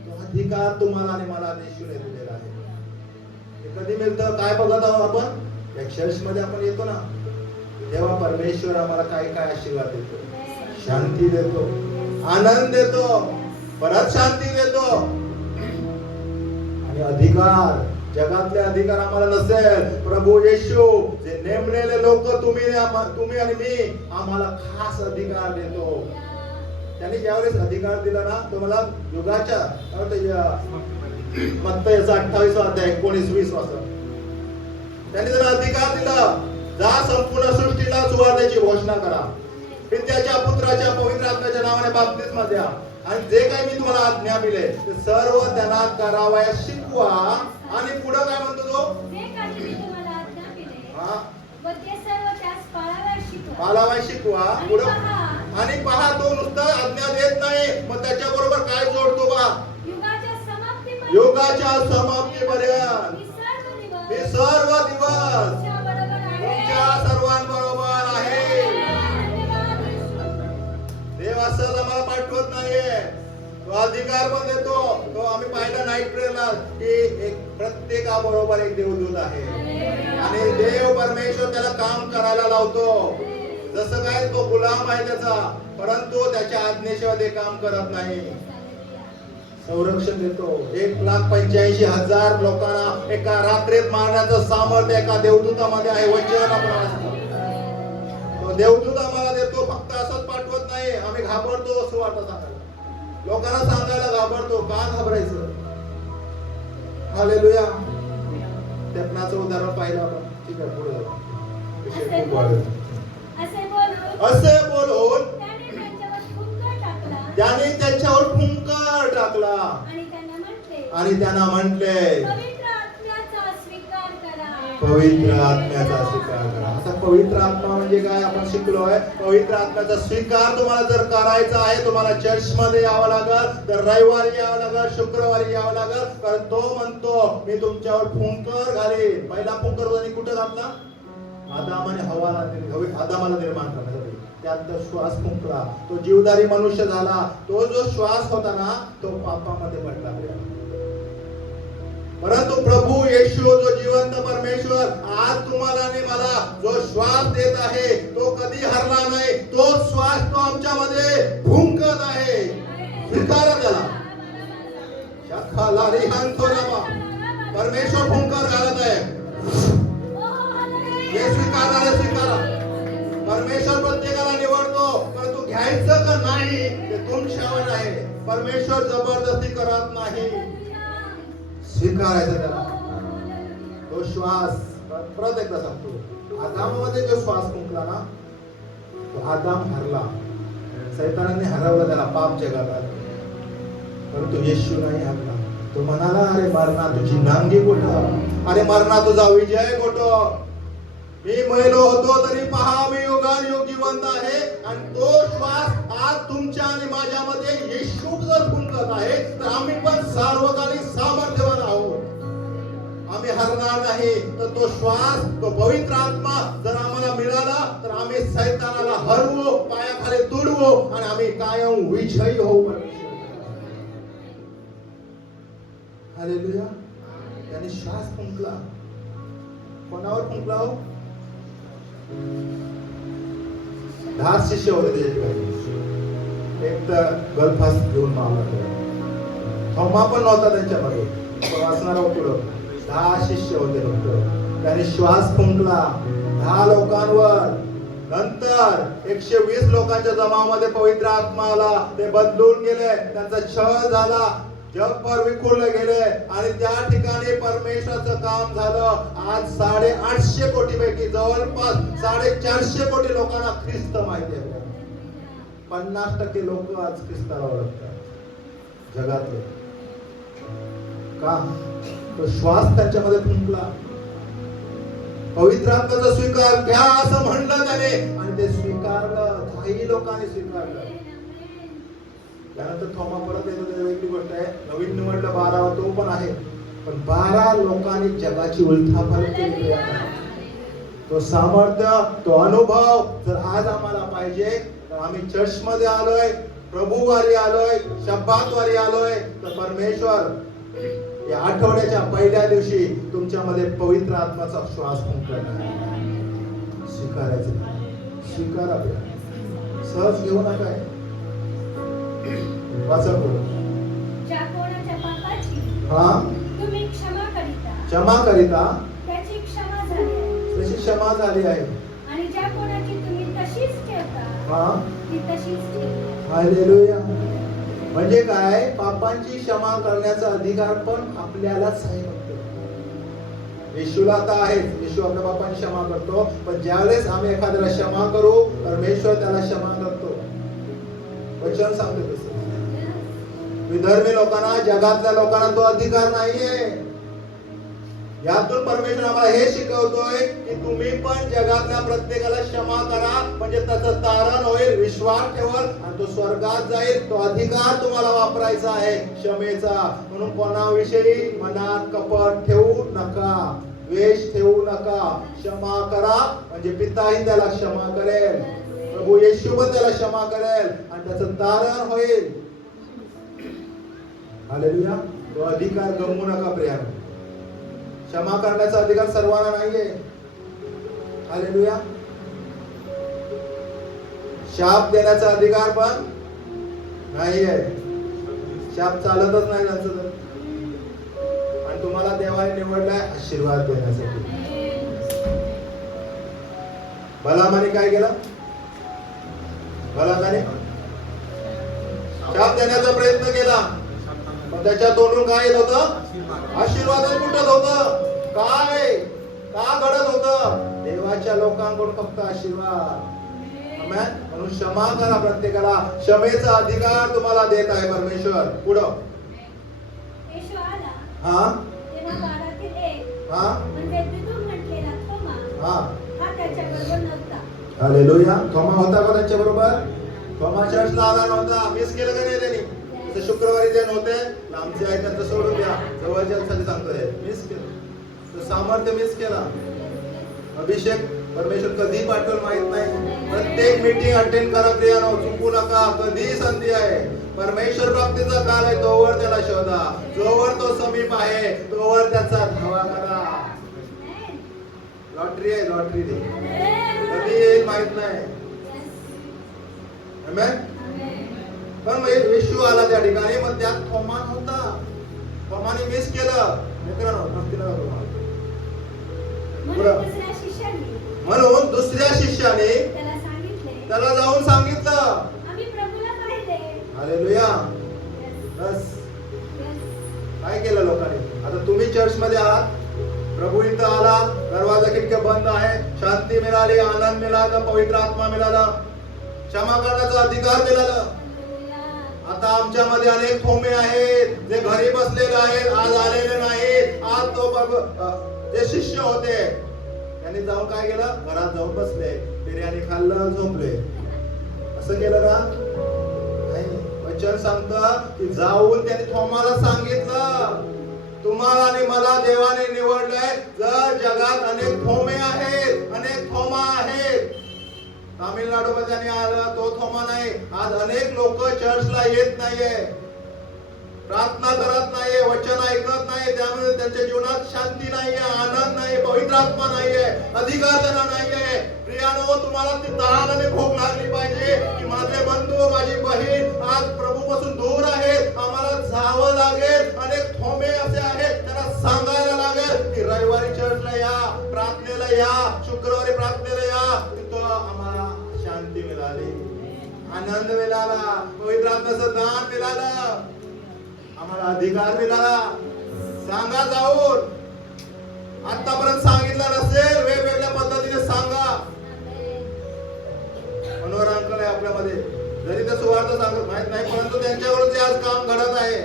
तो अधिकार तुम्हाला आणि मला येशूने दिलेला आहे. हे कधी मिळतं? काय बघत आहोत आपण? या चर्च मध्ये आपण येतो ना, तेव्हा परमेश्वर आम्हाला काय काय आशीर्वाद देतो? शांती देतो, आनंद देतो, परत शांती देतो. आणि अधिकार, जगातले अधिकार आम्हाला नसेल. प्रभू येशू जे नेमलेले लोक तुम्ही आणि मी, आम्हाला खास अधिकार देतो. त्यांनी ज्यावेळेस अधिकार दिला ना, तो मला युगाच्या मत्तयाचा 28 अध्याय 19-20 वाजता त्यांनी त्याला अधिकार दिला. जा, संपूर्ण सृष्टीला सुवार्तेची घोषणा करा. पित्याच्या, पुत्राच्या, पवित्र आत्म्याच्या नावाने बाप्तिस्मा द्या. आणि जे काही मी तुम्हाला आज्ञा दिले ते सर्व त्यांना करावयास शिकवा. आणि पुढे काय म्हणतो तो? जे काही मी तुम्हाला आज्ञा दिली हा, व ते सर्व त्यास पाळावयास शिकवा. पुढे आणि पहा, तो नुसता आज्ञा देत नाही, मग त्याच्या बरोबर काय जोडतो बा? युगाच्या समाप्तीपर्यंत मी सर्व दिवस तुमच्या सर्वांबरोबर आहे. देव असं आम्हाला पाठवत नाहीये. तो अधिकार पण देतो. तो आम्ही पाहिलं नाईट प्रेयरला की एक प्रत्येकाबरोबर एक देवदूत आहे. आणि देव परमेश्वर त्याला काम करायला लावतो. जसं काय तो गुलाम आहे त्याचा, परंतु त्याच्या आज्ञेशिवाय ते काम करत नाही. संरक्षण देतो. 1,85,000 लोकांना एका रात्रीत मारण्याचं सामर्थ्य एका देवदूतामध्ये आहे. वचन आपण वाचतो. तो देवदूत आम्हाला देतो. फक्त असंच पाठवत नाही. आम्ही घाबरतो सुवार्ता सांगायला, लोकांना सांगायला घाबरतो. का घाबरायचं? हालेलुया. त्यापणाचं उदाहरण पाहिलं आपण. ठीक आहे, पुढे जाऊ. असे बोलून त्याने त्यांच्यावर फुंकर टाकला आणि त्यांना म्हटले पवित्र आत्म्याचा स्वीकार करा. आता पवित्र आत्मा म्हणजे काय आपण शिकलोय. पवित्र आत्म्याचा स्वीकार तुम्हाला जर करायचा आहे, तुम्हाला चर्च मध्ये यावं लागल, तर रविवारी यावं लागल, शुक्रवारी यावं लागल. कारण तो म्हणतो मी तुमच्यावर फुंकर घालीन. पहिला फुंकर त्यांनी कुठे घातला? आदामाला निर्माण करण्यासाठी. त्यात तो श्वास फुंकला, तो जीवदारी मनुष्य झाला. तो जो श्वास होता ना, तो पापामध्ये पडला. परंतु प्रभू येशू जो जिवंत परमेश्वर आज तुम्हाला आणि मला जो श्वास देत आहे, तो कधी हरला नाही. तो श्वास तो आमच्यामध्ये फुंकत आहे. स्वीकारा त्याला. परमेश्वर फुंकर घालत आहे. हे स्वीकारा. परमेश्वर प्रत्येकाला निवडतो, परंतु घ्यायचं का नाही ते तुमच्यावर आहे. परमेश्वर जबरदस्ती करत नाही. स्वीकारायचं त्याला. तो श्वास परत एकदा सांगतो, आदामामध्ये जो श्वास फुंकला ना, तो आदाम हरला. सैतानाने हरवला त्याला पाप जगात. परंतु येशू नाही हरला. तो म्हणाला अरे मरणा तुझी नांगी कुठं? आणि मरणा तुझा विजय कोठो. मी मेलो होतो तरी पहा मी युगानुयुग जिवंत आहे. आणि तो श्वास आज तुमच्या आणि माझ्यामध्ये येशू जर फुंकत आहे तर आम्ही पण सार्वकालिक सामर्थ्यवान आहोत. आम्ही हरणार नाही. तर तो श्वास, तो पवित्र आत्मा जर आम्हाला मिळाला तर आम्ही सैतानाला हरवू, पायाखाली तुडवू आणि आम्ही कायम विजयी होऊ. हालेलुया. त्याने श्वास फुंकला. कोणावर फुंकला हो? 10 शिष्य होते त्याच्याकडे. एक तर गलफास घेऊन मावला. थोमा पण नव्हता त्यांच्यामध्ये, वाचणारा पुढं 10 शिष्य होते फक्त. त्याने श्वास फुंकला 10 लोकांवर. नंतर 120 लोकांच्या जमावामध्ये पवित्र आत्मा आला. ते बदलून गेले, त्यांचा छळ झाला, जगभर विखुरले गेले आणि त्या ठिकाणी परमेश्वराचं काम झालं. आज 850 कोटी पैकी जवळपास 450 कोटी लोकांना ख्रिस्त माहिती आहे. 50% लोक आज ख्रिस्ताला ओळखतात जगातले. का? तो श्वास त्याच्यामध्ये फुंकला. पवित्र आत्म्याचा स्वीकार घ्या असं म्हणलं त्याने आणि ते स्वीकारलं. 10 लोकांनी स्वीकारलं. त्यानंतर थोमा परत येतो, ते वेगळी गोष्ट आहे. नवीन निवडलं 12 तो पण आहे, पण 12 लोकांनी जगाची उलथापालथ केली. तो सामर्थ्य, तो अनुभव जर आज आम्हाला पाहिजे तर आम्ही चर्चमध्ये आलोय, प्रभुवारी आलोय, शब्दाद्वारे आलोय, तर परमेश्वर या आठवड्याच्या पहिल्या दिवशी तुमच्यामध्ये पवित्र आत्म्याचा श्वास फुंकणार. स्वीकारायचं, स्वीकारा. सहज घेऊ नका. वाचा पुढे. ज्या कोणाच्या पापाची तुम्ही क्षमा करिता त्याची क्षमा झाली आहे. तशी क्षमा झाली आहे. आणि ज्या कोणाची तुम्ही तशीच ठेवता ती तशीच ठेवा. हालेलुया. म्हणजे काय? पापांची क्षमा करण्याचा अधिकार पण आपल्यालाच आहे. येशूला आता आहे, येशू आपल्या पापांची क्षमा करतो. पण ज्यावेळेस आम्ही एखाद्याला क्षमा करू, परमेश्वर त्याला क्षमा करतो. वचन सांगतो तसं. विधर्मी लोकांना, जगातल्या लोकांना तो अधिकार नाहीये. यातून परमेश्वर आम्हाला हे शिकवतोय की तुम्ही पण जगातल्या प्रत्येकाला क्षमा करा, म्हणजे त्याचं तारण होईल, विश्वास ठेवल आणि तो स्वर्गात जाईल. तो अधिकार तुम्हाला वापरायचा आहे क्षमेचा. म्हणून कोणाविषयी मनात कपट ठेवू नका, द्वेष ठेवू नका. क्षमा करा, म्हणजे पिताही त्याला क्षमा करेल, प्रभू येशू पण त्याला क्षमा करेल आणि त्याचं तारण होईल. हालेलुया. तो अधिकार गमवू नका प्रियानो. क्षमा करण्याचा अधिकार सर्वांना नाहीये. हालेलुया. शाप देण्याचा अधिकार पण नाहीये. शाप चालतच नाही त्यांचं तर. आणि तुम्हाला देवाने निवडलाय आशीर्वाद देण्यासाठी. बलामाने काय केलं? बलामाने शाप देण्याचा प्रयत्न केला, पण त्याच्या तोंडून काय येत होतं? आशीर्वादच फुटत होतं. काय का घडत होतं? देवाच्या लोकांकडून फक्त आशीर्वाद. म्हणून क्षमा करा प्रत्येकाला. क्षमेचा अधिकार तुम्हाला देत आहे परमेश्वर. पुढं येशू आला. तेव्हा 12तील एक म्हणजे दिदूम म्हटलेला थोमा हा त्याच्याबरोबर नव्हता. हालेलुया. थोमा होता का त्यांच्या बरोबर? थोमा चर्चला आला नव्हता. मिस केलं का नाही त्यांनी? शुक्रवारी जे नव्हते आमचे आहे त्यांचं सोडून द्या, जवळच्यासाठी सांगतोय. मिस केलं, तो सामर्थ्य मिस केला. अभिषेक परमेश्वर कधी पाठवल माहित नाही. प्रत्येक मीटिंग अटेंड करा प्रियानो, चुकू नका. कधी संधी आहे. परमेश्वर प्राप्तीचा काल आहे, तोवर त्याला शोधा. जोवर तो समीप आहे तोवर त्याचा धावा करा. लॉटरी आहे, लॉटरी दे, कधी येईल माहित नाही. आमेन. पण येशू आला त्या ठिकाणी, मग त्यात थोमा होता. थोमाने मिस केलं. मित्रांनो म्हणून दुसऱ्या शिष्याने त्याला जाऊन सांगितलं, आम्ही प्रभूला पाहिले. हालेलुया. बस काय केलं लोकांनी? आता तुम्ही चर्च मध्ये आहात, प्रभू इथं आला, दरवाजा खिडक्या बंद आहे, शांती मिळाली, आनंद मिळाला, पवित्र आत्मा मिळाला, क्षमा करण्याचा अधिकार मिळाला. आता आमच्यामध्ये अनेक थोमे आहेत जे घरी बसलेले आहेत, आज आलेले नाहीत. आज तो जे शिष्य होते त्यांनी जाऊन काय केलं, घरात जाऊन बसले, बिर्याणी खाल्लं, झोपले. असं केलं का? नाही. वचन सांगतं की जाऊन त्यांनी थोमाला सांगितलं, तुम्हाला आणि मला देवाने निवडलंय. जर जगात अनेक थोमे आहेत, अनेक थोमा आहेत. तामिळनाडू मध्ये आणि आला तो थोमा नाही. आज अनेक लोक चर्चला येत नाहीये, प्रार्थना करत नाहीये, वचन ऐकत नाही. त्यामुळे त्यांच्या जीवनात शांती नाहीये, आनंद नाही, पवित्र आत्मा नाहीये, अधिकार त्यांना नाहीये. प्रियानो, तुम्हाला ती तहान आणि भूक लागली पाहिजे की माझे बंधू, माझी बहीण आज प्रभूपासून दूर आहेत, आम्हाला जावं लागेल. अनेक थोमे असे आहेत, त्यांना सांगायला लागेल की रविवारी चर्चला या, प्रार्थनेला या, शुक्रवारी प्रार्थनेला या. तिथं आम्हाला शांती मिळाली, आनंद मिळाला, पवित्र आत्म्याचं दान मिळालं, आम्हाला अधिकार मिळाला. सांगा जाऊन. आतापर्यंत सांगितलं नसेल, वेगवेगळ्या पद्धतीने सांगा. मनोहर अंकल आहे आपल्यामध्ये, जरी ते सुवार्थ सांगत माहित नाही, परंतु त्यांच्याकडून जे आज काम घडत आहे,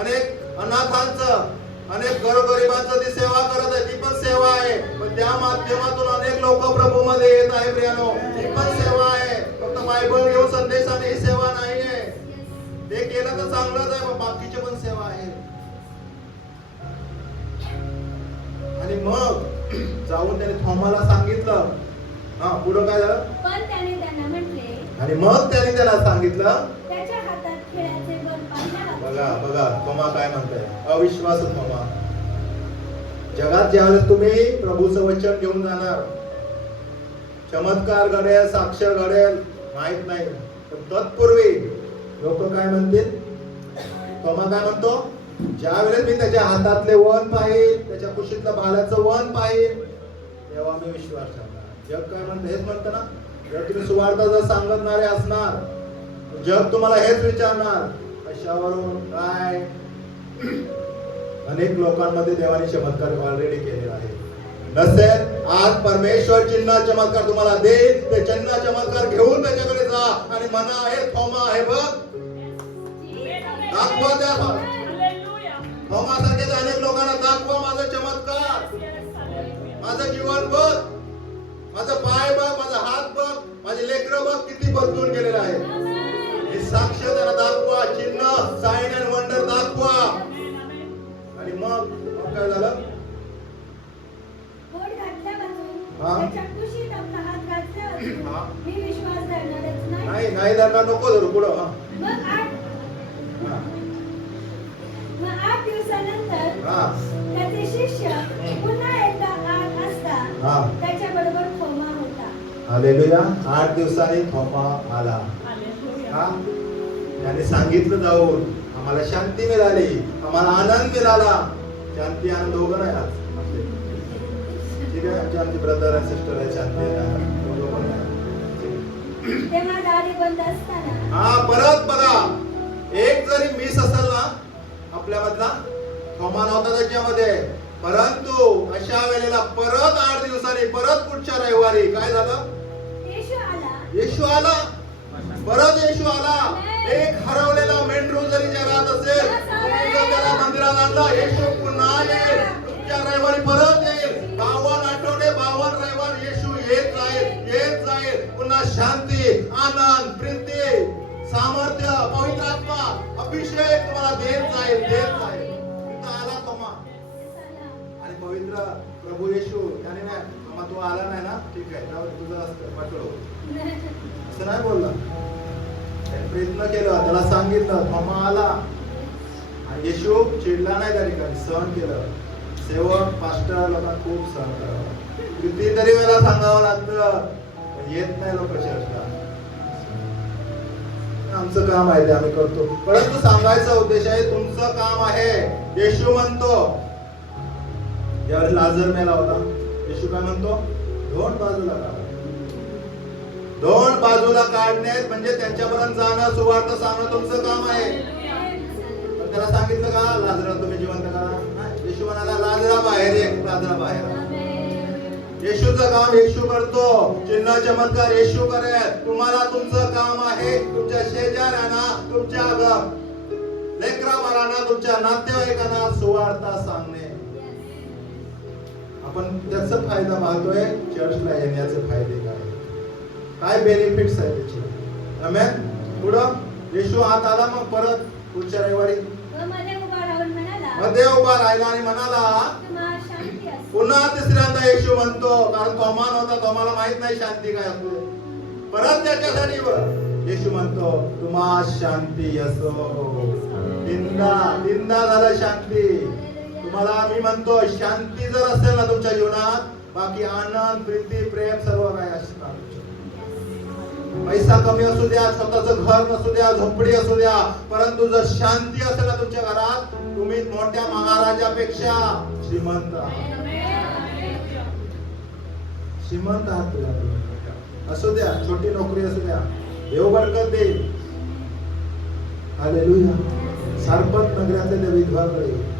अनेक अनाथांचं, अनेक गोरगरिबांचं ती सेवा करत आहे, ती पण सेवा आहे. पण त्या माध्यमातून अनेक लोक प्रभू मध्ये येत आहे. प्रियानो, ती पण सेवा आहे. फक्त बायबल घेऊन संदेशाने ही सेवा नाहीये. ते केलं तर चांगलंच आहे, पण बाकीचे पण सेवा आहे. आणि मग जाऊन त्याने थोमाला सांगितलं. हा, पुढं काय झालं? पण त्याने त्यांना म्हटले, आणि मग त्याने त्याला सांगितलं, त्याच्या हातात खेळाचे बल पाहिल्यावर. बघा बघा थोमा काय म्हणताय, अविश्वास थोमा. जगात ज्यावेळेस तुम्ही प्रभूचं वचन घेऊन जाणार, चमत्कार घडेल, साक्ष घडेल, माहित नाही, पण तत्पूर्वी लोक काय म्हणतील? थोमा काय म्हणतो, ज्या वेळेस मी त्याच्या हातातले वन पाहिल, त्याच्या कुशीतलं भाल्याचं वन पाहिल, तेव्हा मी विश्वास ठेवणार. जग काय म्हणतं? हेच म्हणतं ना, जर तुम्ही सुवार्थ जर सांगणारे असणार, जग तुम्हाला हेच विचारणार, कशावरून काय? अनेक लोकांमध्ये देवाने चमत्कार ऑलरेडी केलेला आहे. नसेल आज परमेश्वर चिन्ह चमत्कार तुम्हाला देईल, ते चिन्ह चमत्कार घेऊन त्याच्याकडे जा आणि म्हणा, हे थोमा आहे बघ, दाखवा त्या थोमासारखेच अनेक लोकांना दाखवा माझा चमत्कार, माझं जीवन बघ, माझा पाय बघ, माझा हात बघ, माझे लेकरं बघ किती बदलून गेलेलं आहे. हे साक्ष त्यांना दाखवा, चिन्ह, साइन अँड वंडर दाखवा. आणि मग काय झालं? बोट घातल्यापासून हा? त्याच्या कुशीत आपला हात घातल्यापासून मी विश्वास धरणारच नाही. नाही नाही धरणार, नको धरू पुढं. हा. मग आठ दिवसानंतर हा. त्याचे शिष्य पुन्हा एकदा आत असता हा. त्याच्या बरोबर थोमा होता. हालेलुया. 8 दिवसांनी थोमा आला. हा? त्याने सांगितलं जाऊन, आम्हाला शांती मिळाली, आम्हाला आनंद मिळाला. शांती आनंद दोघं नाही आज. ठीक आहे, आमचे ब्रदर आणि सिस्टर आहे, शांती आहे. तेव्हा दारी बंद असताना हा, परत बघा, एक जरी मिस असेल ना आपल्यामधला, थोमा नव्हता त्याच्यामध्ये, परंतु अशा वेळेला परत 8 दिवसांनी, परत पुढच्या रविवारी काय झालं? येशू आला. परत येशू आला. एक हरवलेला मेंढरू जरी जगात असेल, तुम्ही जर त्याला मंदिरात आणला, येशू पुन्हा येईल. तुमच्या रविवारी परत येईल. 52 आठवडे, 52 रविवार येशू येत जाईल, येत जाईल. पुन्हा शांती, आनंद, प्रीती, सामर्थ्य, पवित्र आत्मा, अभिषेक तुम्हाला देत जाईल, देत जाईल. इथं आला थोमा आणि पवित्र प्रभू येशू त्याने नाही, थोमा तू आला नाही ना, ठीक आहे, त्यावर तुझं असतं पाठव, असं नाही बोलला. प्रयत्न केला, त्याला सांगितलं, थोमा आला. आणि येशू चिडला नाही, त्या ठिकाणी सहन केलं. सेवक, पास्टर लोकांना खूप सहन करावं, कितीतरी वेळा सांगावं लागतं, येत नाही लोक चर्चला. आमचं काम आहे ते आम्ही करतो, परंतु सांगायचा उद्देश आहे, तुमचं काम आहे. येशू म्हणतो, ज्यावेळेस लाजर मेला होता, येशू काय म्हणतो? दोन बाजूला काढा. दोन बाजूला काढणे म्हणजे त्यांच्यापर्यंत जाणं, सुवार्थ सांगणं तुमचं काम आहे. पण त्याला सांगितलं का लाजरा तुम्ही जिवंत करा? येशू म्हणाला, लाजरा बाहेर ये, लाजरा बाहेर. येशूचं काम येशू करतो, चिन्ह चमत्कार येशू करेल. तुम्हाला तुमचं काम आहे, तुमच्या शेजाऱ्यांना, तुमच्या लेकराबाळांना, तुमच्या नातेवाईकांना सुवार्थ सांगणे. आपण त्याचा फायदा पाहतोय. चर्चला येण्याचे फायदे काय बेनिफिट्स आहेत त्याचे. आमेन. पुढं येशू आत आला. मग परत पुढच्या रविवारी मध्ये उभा राहिला आणि म्हणाला पुन्हा तिसऱ्यांदा येशू म्हणतो, कारण तोमान होता, तोमाला माहित नाही शांती काय असते. परत त्याच्यासाठी येशू म्हणतो तुम्हा शांती असो. तीनदा झालं शांती. तुम्हाला मी म्हणतो शांती जर असेल ना तुमच्या जीवनात, बाकी आनंद, प्रीती, प्रेम सर्व काय असणार. पैसा कमी असू द्या, स्वतःचं घर नसू द्या, झोपडी असू द्या, परंतु जर शांती असेल ना तुमच्या घरात, तुम्ही मोठ्या महाराजापेक्षा श्रीमंत आहात. श्रीमंत आहात तुम्ही. असू द्या, छोटी नोकरी असू द्या, देव बरकत देईल. हालेलुया. सारपत नगरातले त्या विधवाकडे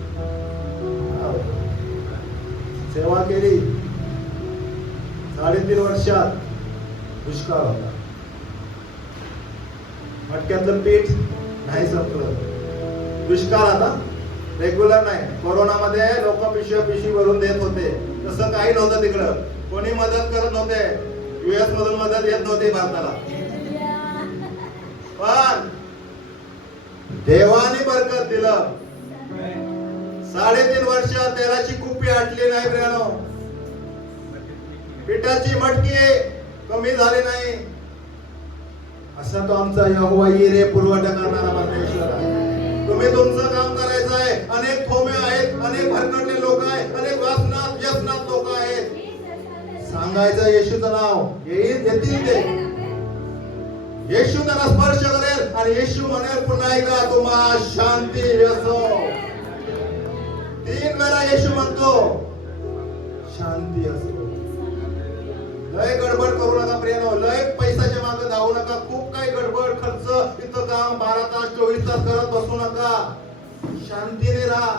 सेवा केली. 3.5 वर्षात दुष्काळ होता. मटक्यातलं पीठ नाही संपलं. दुष्काळ आता रेग्युलर नाही. कोरोनामध्ये लोक पिशवी भरून देत होते. तसं काही नव्हतं तिकडं. कोणी मदत करत नव्हते. US मधून मदत येत नव्हती भारताला. पण देवाने बरकत दिलं. 3.5 वर्ष तेलाची कुप्पी आटली नाही प्रियानो. पिठाची मटकी कमी झाली नाही. असा तो आमचा यहोवा यिरे पुरवठा करणारा परमेश्वर आहे. तुम्ही तुमचं काम करायचं आहे. अनेक थोमे आहेत, अनेक भरकटले लोक आहेत, अनेक व्यसनात लोक आहेत. सांगायचं येशूचं नाव येतील ते. येशू त्यांना स्पर्श करेल आणि येशू म्हणेल पुन्हा एकदा तुम्हा शांती असो. 3 वेळा येशू म्हणतो शांती असो. लय गडबड करू नका प्रियानो. लय पैशाच्या मागे धावू नका. खूप काही गडबड खर्च इथं काम 12 तास 24 तास करत बसू नका. शांतीने राहा.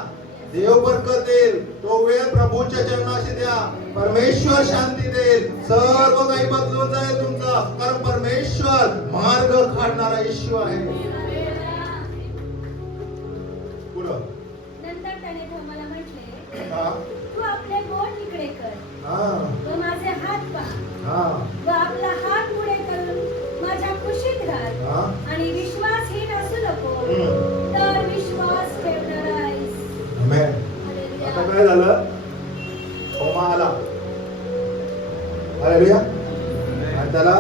देव बरकत देईल. तो वेळ प्रभूच्या चरणाशी द्या. परमेश्वर शांती देईल. सर्व काही बदलून जाईल तुमचं, कारण परमेश्वर मार्ग काढणारा येशू आहे. पुढं नंतर त्याने मला म्हटले हा तू आपले बोट इकडे कर हा व माझे हात पहा हा व आपला हात पुढे करून माझ्या कुशीत घाल हा आणि विश्वासहीन असू नको तर विश्वास ठेवणार आहेस. आमेन. आता काय झालं? थोमा आला. हालेलुया. आणि त्याला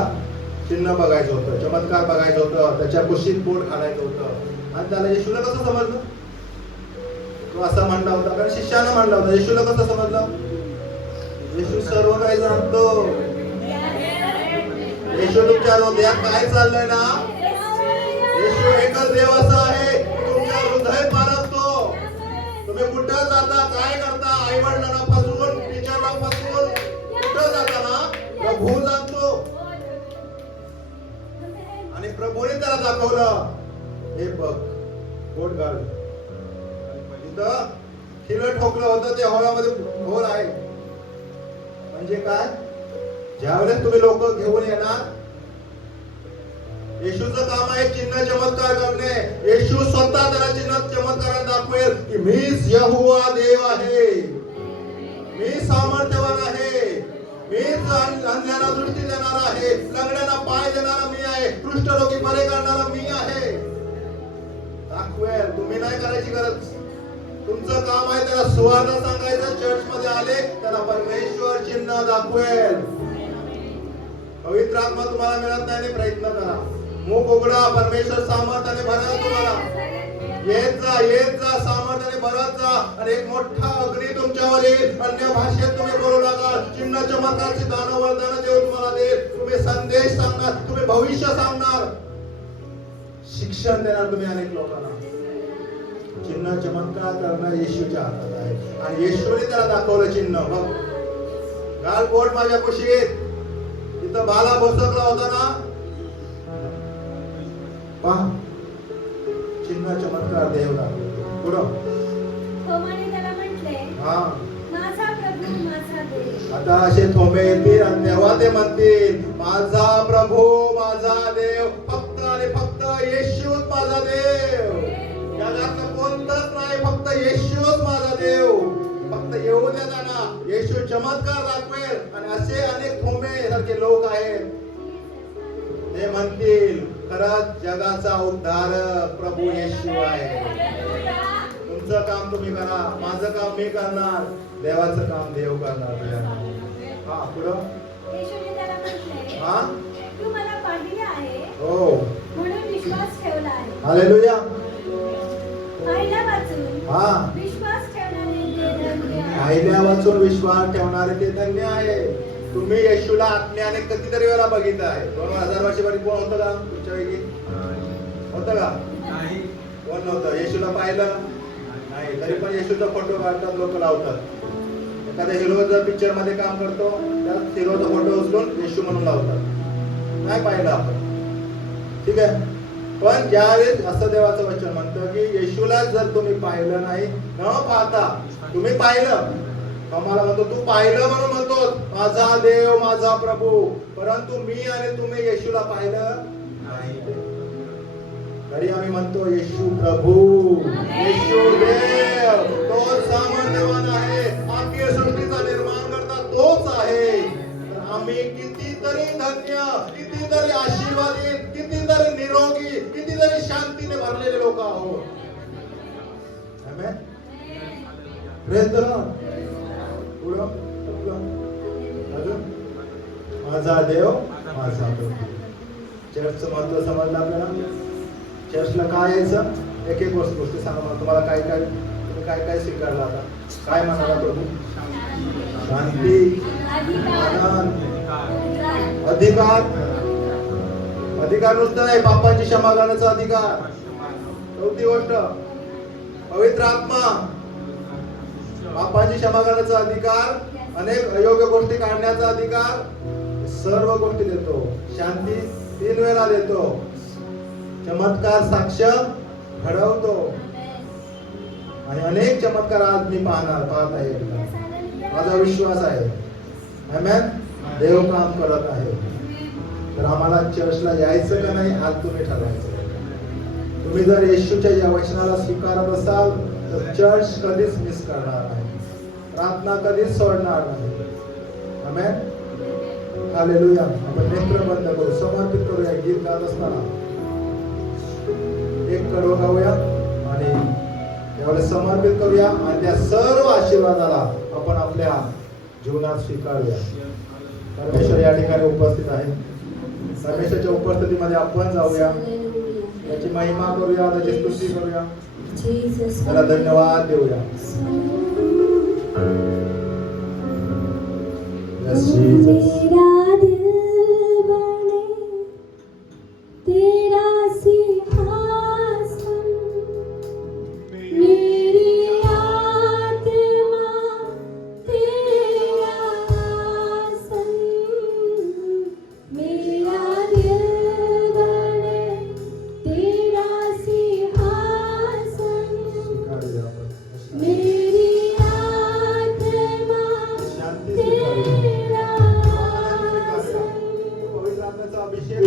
चिन्ह बघायचं होतं, चमत्कार बघायचं होतं, त्याच्या कुशीत बोट घालायचं होतं. आणि त्याला येशूला कसं समजलं? तो असा म्हणला होता, कारण शिष्यानं म्हणला होता. येशूला कसं समजलं? येशू सर्व काही जाणतो. येशू तुमच्या हृदयात काय चाललंय ना, येशू एकच देव असा आहे, तुमच्या हृदय पारखतो. तुम्ही कुठं जाता, काय करता, आई वडिलांना फसवून, टीचरला फसवून कुठं जाता ना, प्रभू जाणतो. आणि प्रभूने त्याला दाखवलं, हे बघ बोट घाल. इथं खिलं ठोकलं होतं, ते होळामध्ये होल आहे. म्हणजे काय? ज्यावेळेस तुम्ही लोक घेऊन येणार, येशूचं काम आहे चिन्ह चमत्कार करणे. येशू स्वतः त्याला चिन्ह चमत्कार दाखवेल की मीच यहोवा देव आहे, मी सामर्थ्यवान आहे, मीच अंधांना दृष्टी देणारा आहे, लंगड्यांना पाय देणारा मी आहे, कुष्ठरोगी बरे करणारा मी आहे. दाखवेल. तुम्ही नाही करायची गरज. तुमचं काम आहे त्याला सुवार्ता सांगायचं. चर्च मध्ये आले त्याला परमेश्वर चिन्ह दाखवेल. पवित्र आत्मा तुम्हाला मिळत नाही, प्रयत्न करा. मुख उघडा, परमेश्वर सामर्थ्याने भरेल तुम्हाला. येत जा सामर्थ्याने भरत जा आणि एक मोठा अग्नी तुमच्यावर येईल. अन्य भाषेत तुम्ही बोलू लागाल. चिन्ह चमत्कारची दान वरदान देव तुम्हाला देईल. तुम्ही संदेश सांगणार, तुम्ही भविष्य सांगणार, शिक्षण देणार तुम्ही अनेक लोकांना. चिन्ह चमत्कार करणं येशूच्या हातात आहे आणि येशूने त्याला दाखवलं चिन्ह. बघ, घाल बोट माझ्या कुशीत. तिथं बाला बसकला होता ना, पहा चिन्ह चमत्कार देव दाखवतो. पुढं थोमाने त्याला म्हटले, हा माझा प्रभू माझा देव. आता असे थोमे येतील आणि तेव्हा ते म्हणतील माझा प्रभू माझा देव. फक्त आणि फक्त येशूच माझा देव. जगातलं कोणतंच नाही, फक्त येशूच माझा देव. फक्त तर येऊ द्या त्यांना. येशू चमत्कार दाखवेल आणि असे अनेक थोमे सारखे लोक आहेत ते म्हणतील खरंच जगाचा उद्धारक प्रभू येशू आहे. तुमचं काम तुम्ही करा, माझं काम मी करणार, देवाचं काम देव करणार. हा पुढं येशूने त्याला म्हटले, हा तू मला पाहिले आहे हो म्हणून विश्वास ठेवला आहे. हालेलुया. पाहिल्या वाचून हा विश्वास ठेवणारे ते धन्य आहे. पाहिल्या वाचून विश्वास ठेवणारे ते धन्य आहे. तुम्ही येशूला आत्म्याने कितीतरी वेळा बघितलं आहे. 2000 वर्षापूर्वी कोण होतं का तुमच्यापैकी? होतं का? कोण नव्हतं. येशूला पाहिलं नाही तरी पण येशूचा फोटो काढतात, लोक लावतात. एखाद्या हिरो जर पिक्चर मध्ये काम करतो त्या हिरोचा फोटो उचलून येशू म्हणून लावतात. नाही पाहिलं आपण, ठीक आहे. पण ज्यावेळेस असं देवाचं वचन म्हणतं की येशूला जर तुम्ही पाहिलं नाही, न पाहता तुम्ही पाहिलं, आम्हाला म्हणतो तू पाहिलं म्हणून म्हणतो माझा देव माझा प्रभू, परंतु मी आणि तुम्ही येशूला पाहिलं नाही. तरी आम्ही म्हणतो येशू प्रभू, येशू देव, तो सामर्थ्यवान आहे, आखी सृष्टीचा निर्माण करता तोच आहे. तर आम्ही कितीतरी धन्य, कितीतरी आशीर्वादित, कितीतरी निरोगी, कितीतरी शांतीने भरलेले लोक आहोत. आमेन. Praise the Lord. माझा देव माझा प्रभू. चर्चचं महत्व समजलं आपल्याला. चर्चला काय यायचं? एक एक गोष्टी सांगा मला. तुम्हाला काय काय तुम्ही काय काय स्वीकारलं आता? काय म्हणाला प्रभू? शांती, आनंद, अधिकार. अधिकार नुसतं नाही, पापाची क्षमा करण्याचा अधिकार. चौथी गोष्ट पवित्र आत्मा, पापाची क्षमा करण्याचा अधिकार, अनेक अयोग्य गोष्टी काढण्याचा अधिकार, सर्व गोष्टी देतो. शांती 3 वेळा देतो. चमत्कार साक्ष घडवतो आणि अनेक चमत्कार आज मी पाहत आहे. माझा विश्वास आहे. आमेन. देव काम करत आहे. तर आम्हाला चर्चला यायचं का नाही आज तुम्ही ठरवायचं. तुम्ही जर येशूच्या या वचनाला स्वीकारत असाल तर चर्च कधीच मिस करणार नाही, प्रार्थना कधीच सोडणार नाही. आमेन. हालेलुया. आपण नेत्र बंद करू, समर्पित करूया. गीत गात असताना एक कडवं गाऊया आणि त्यावेळेस समर्पित करूया आणि त्या सर्व आशीर्वादाला आपण आपल्या जीवनात स्वीकारूया. परमेश्वर या ठिकाणी उपस्थित आहे. परमेश्वरच्या उपस्थितीमध्ये आपण जाऊया, त्याची महिमा करूया, त्याची स्तुती करूया, त्याला धन्यवाद देऊया. मेरा दिल बने तेरा सिंहासन, मेरी आत्मा तेरा आसन. मेरा दिल बने तेरा सिंहासन, मेरी आत्मा शांती तेरा पवित्र आत्म्याचा अभिषेक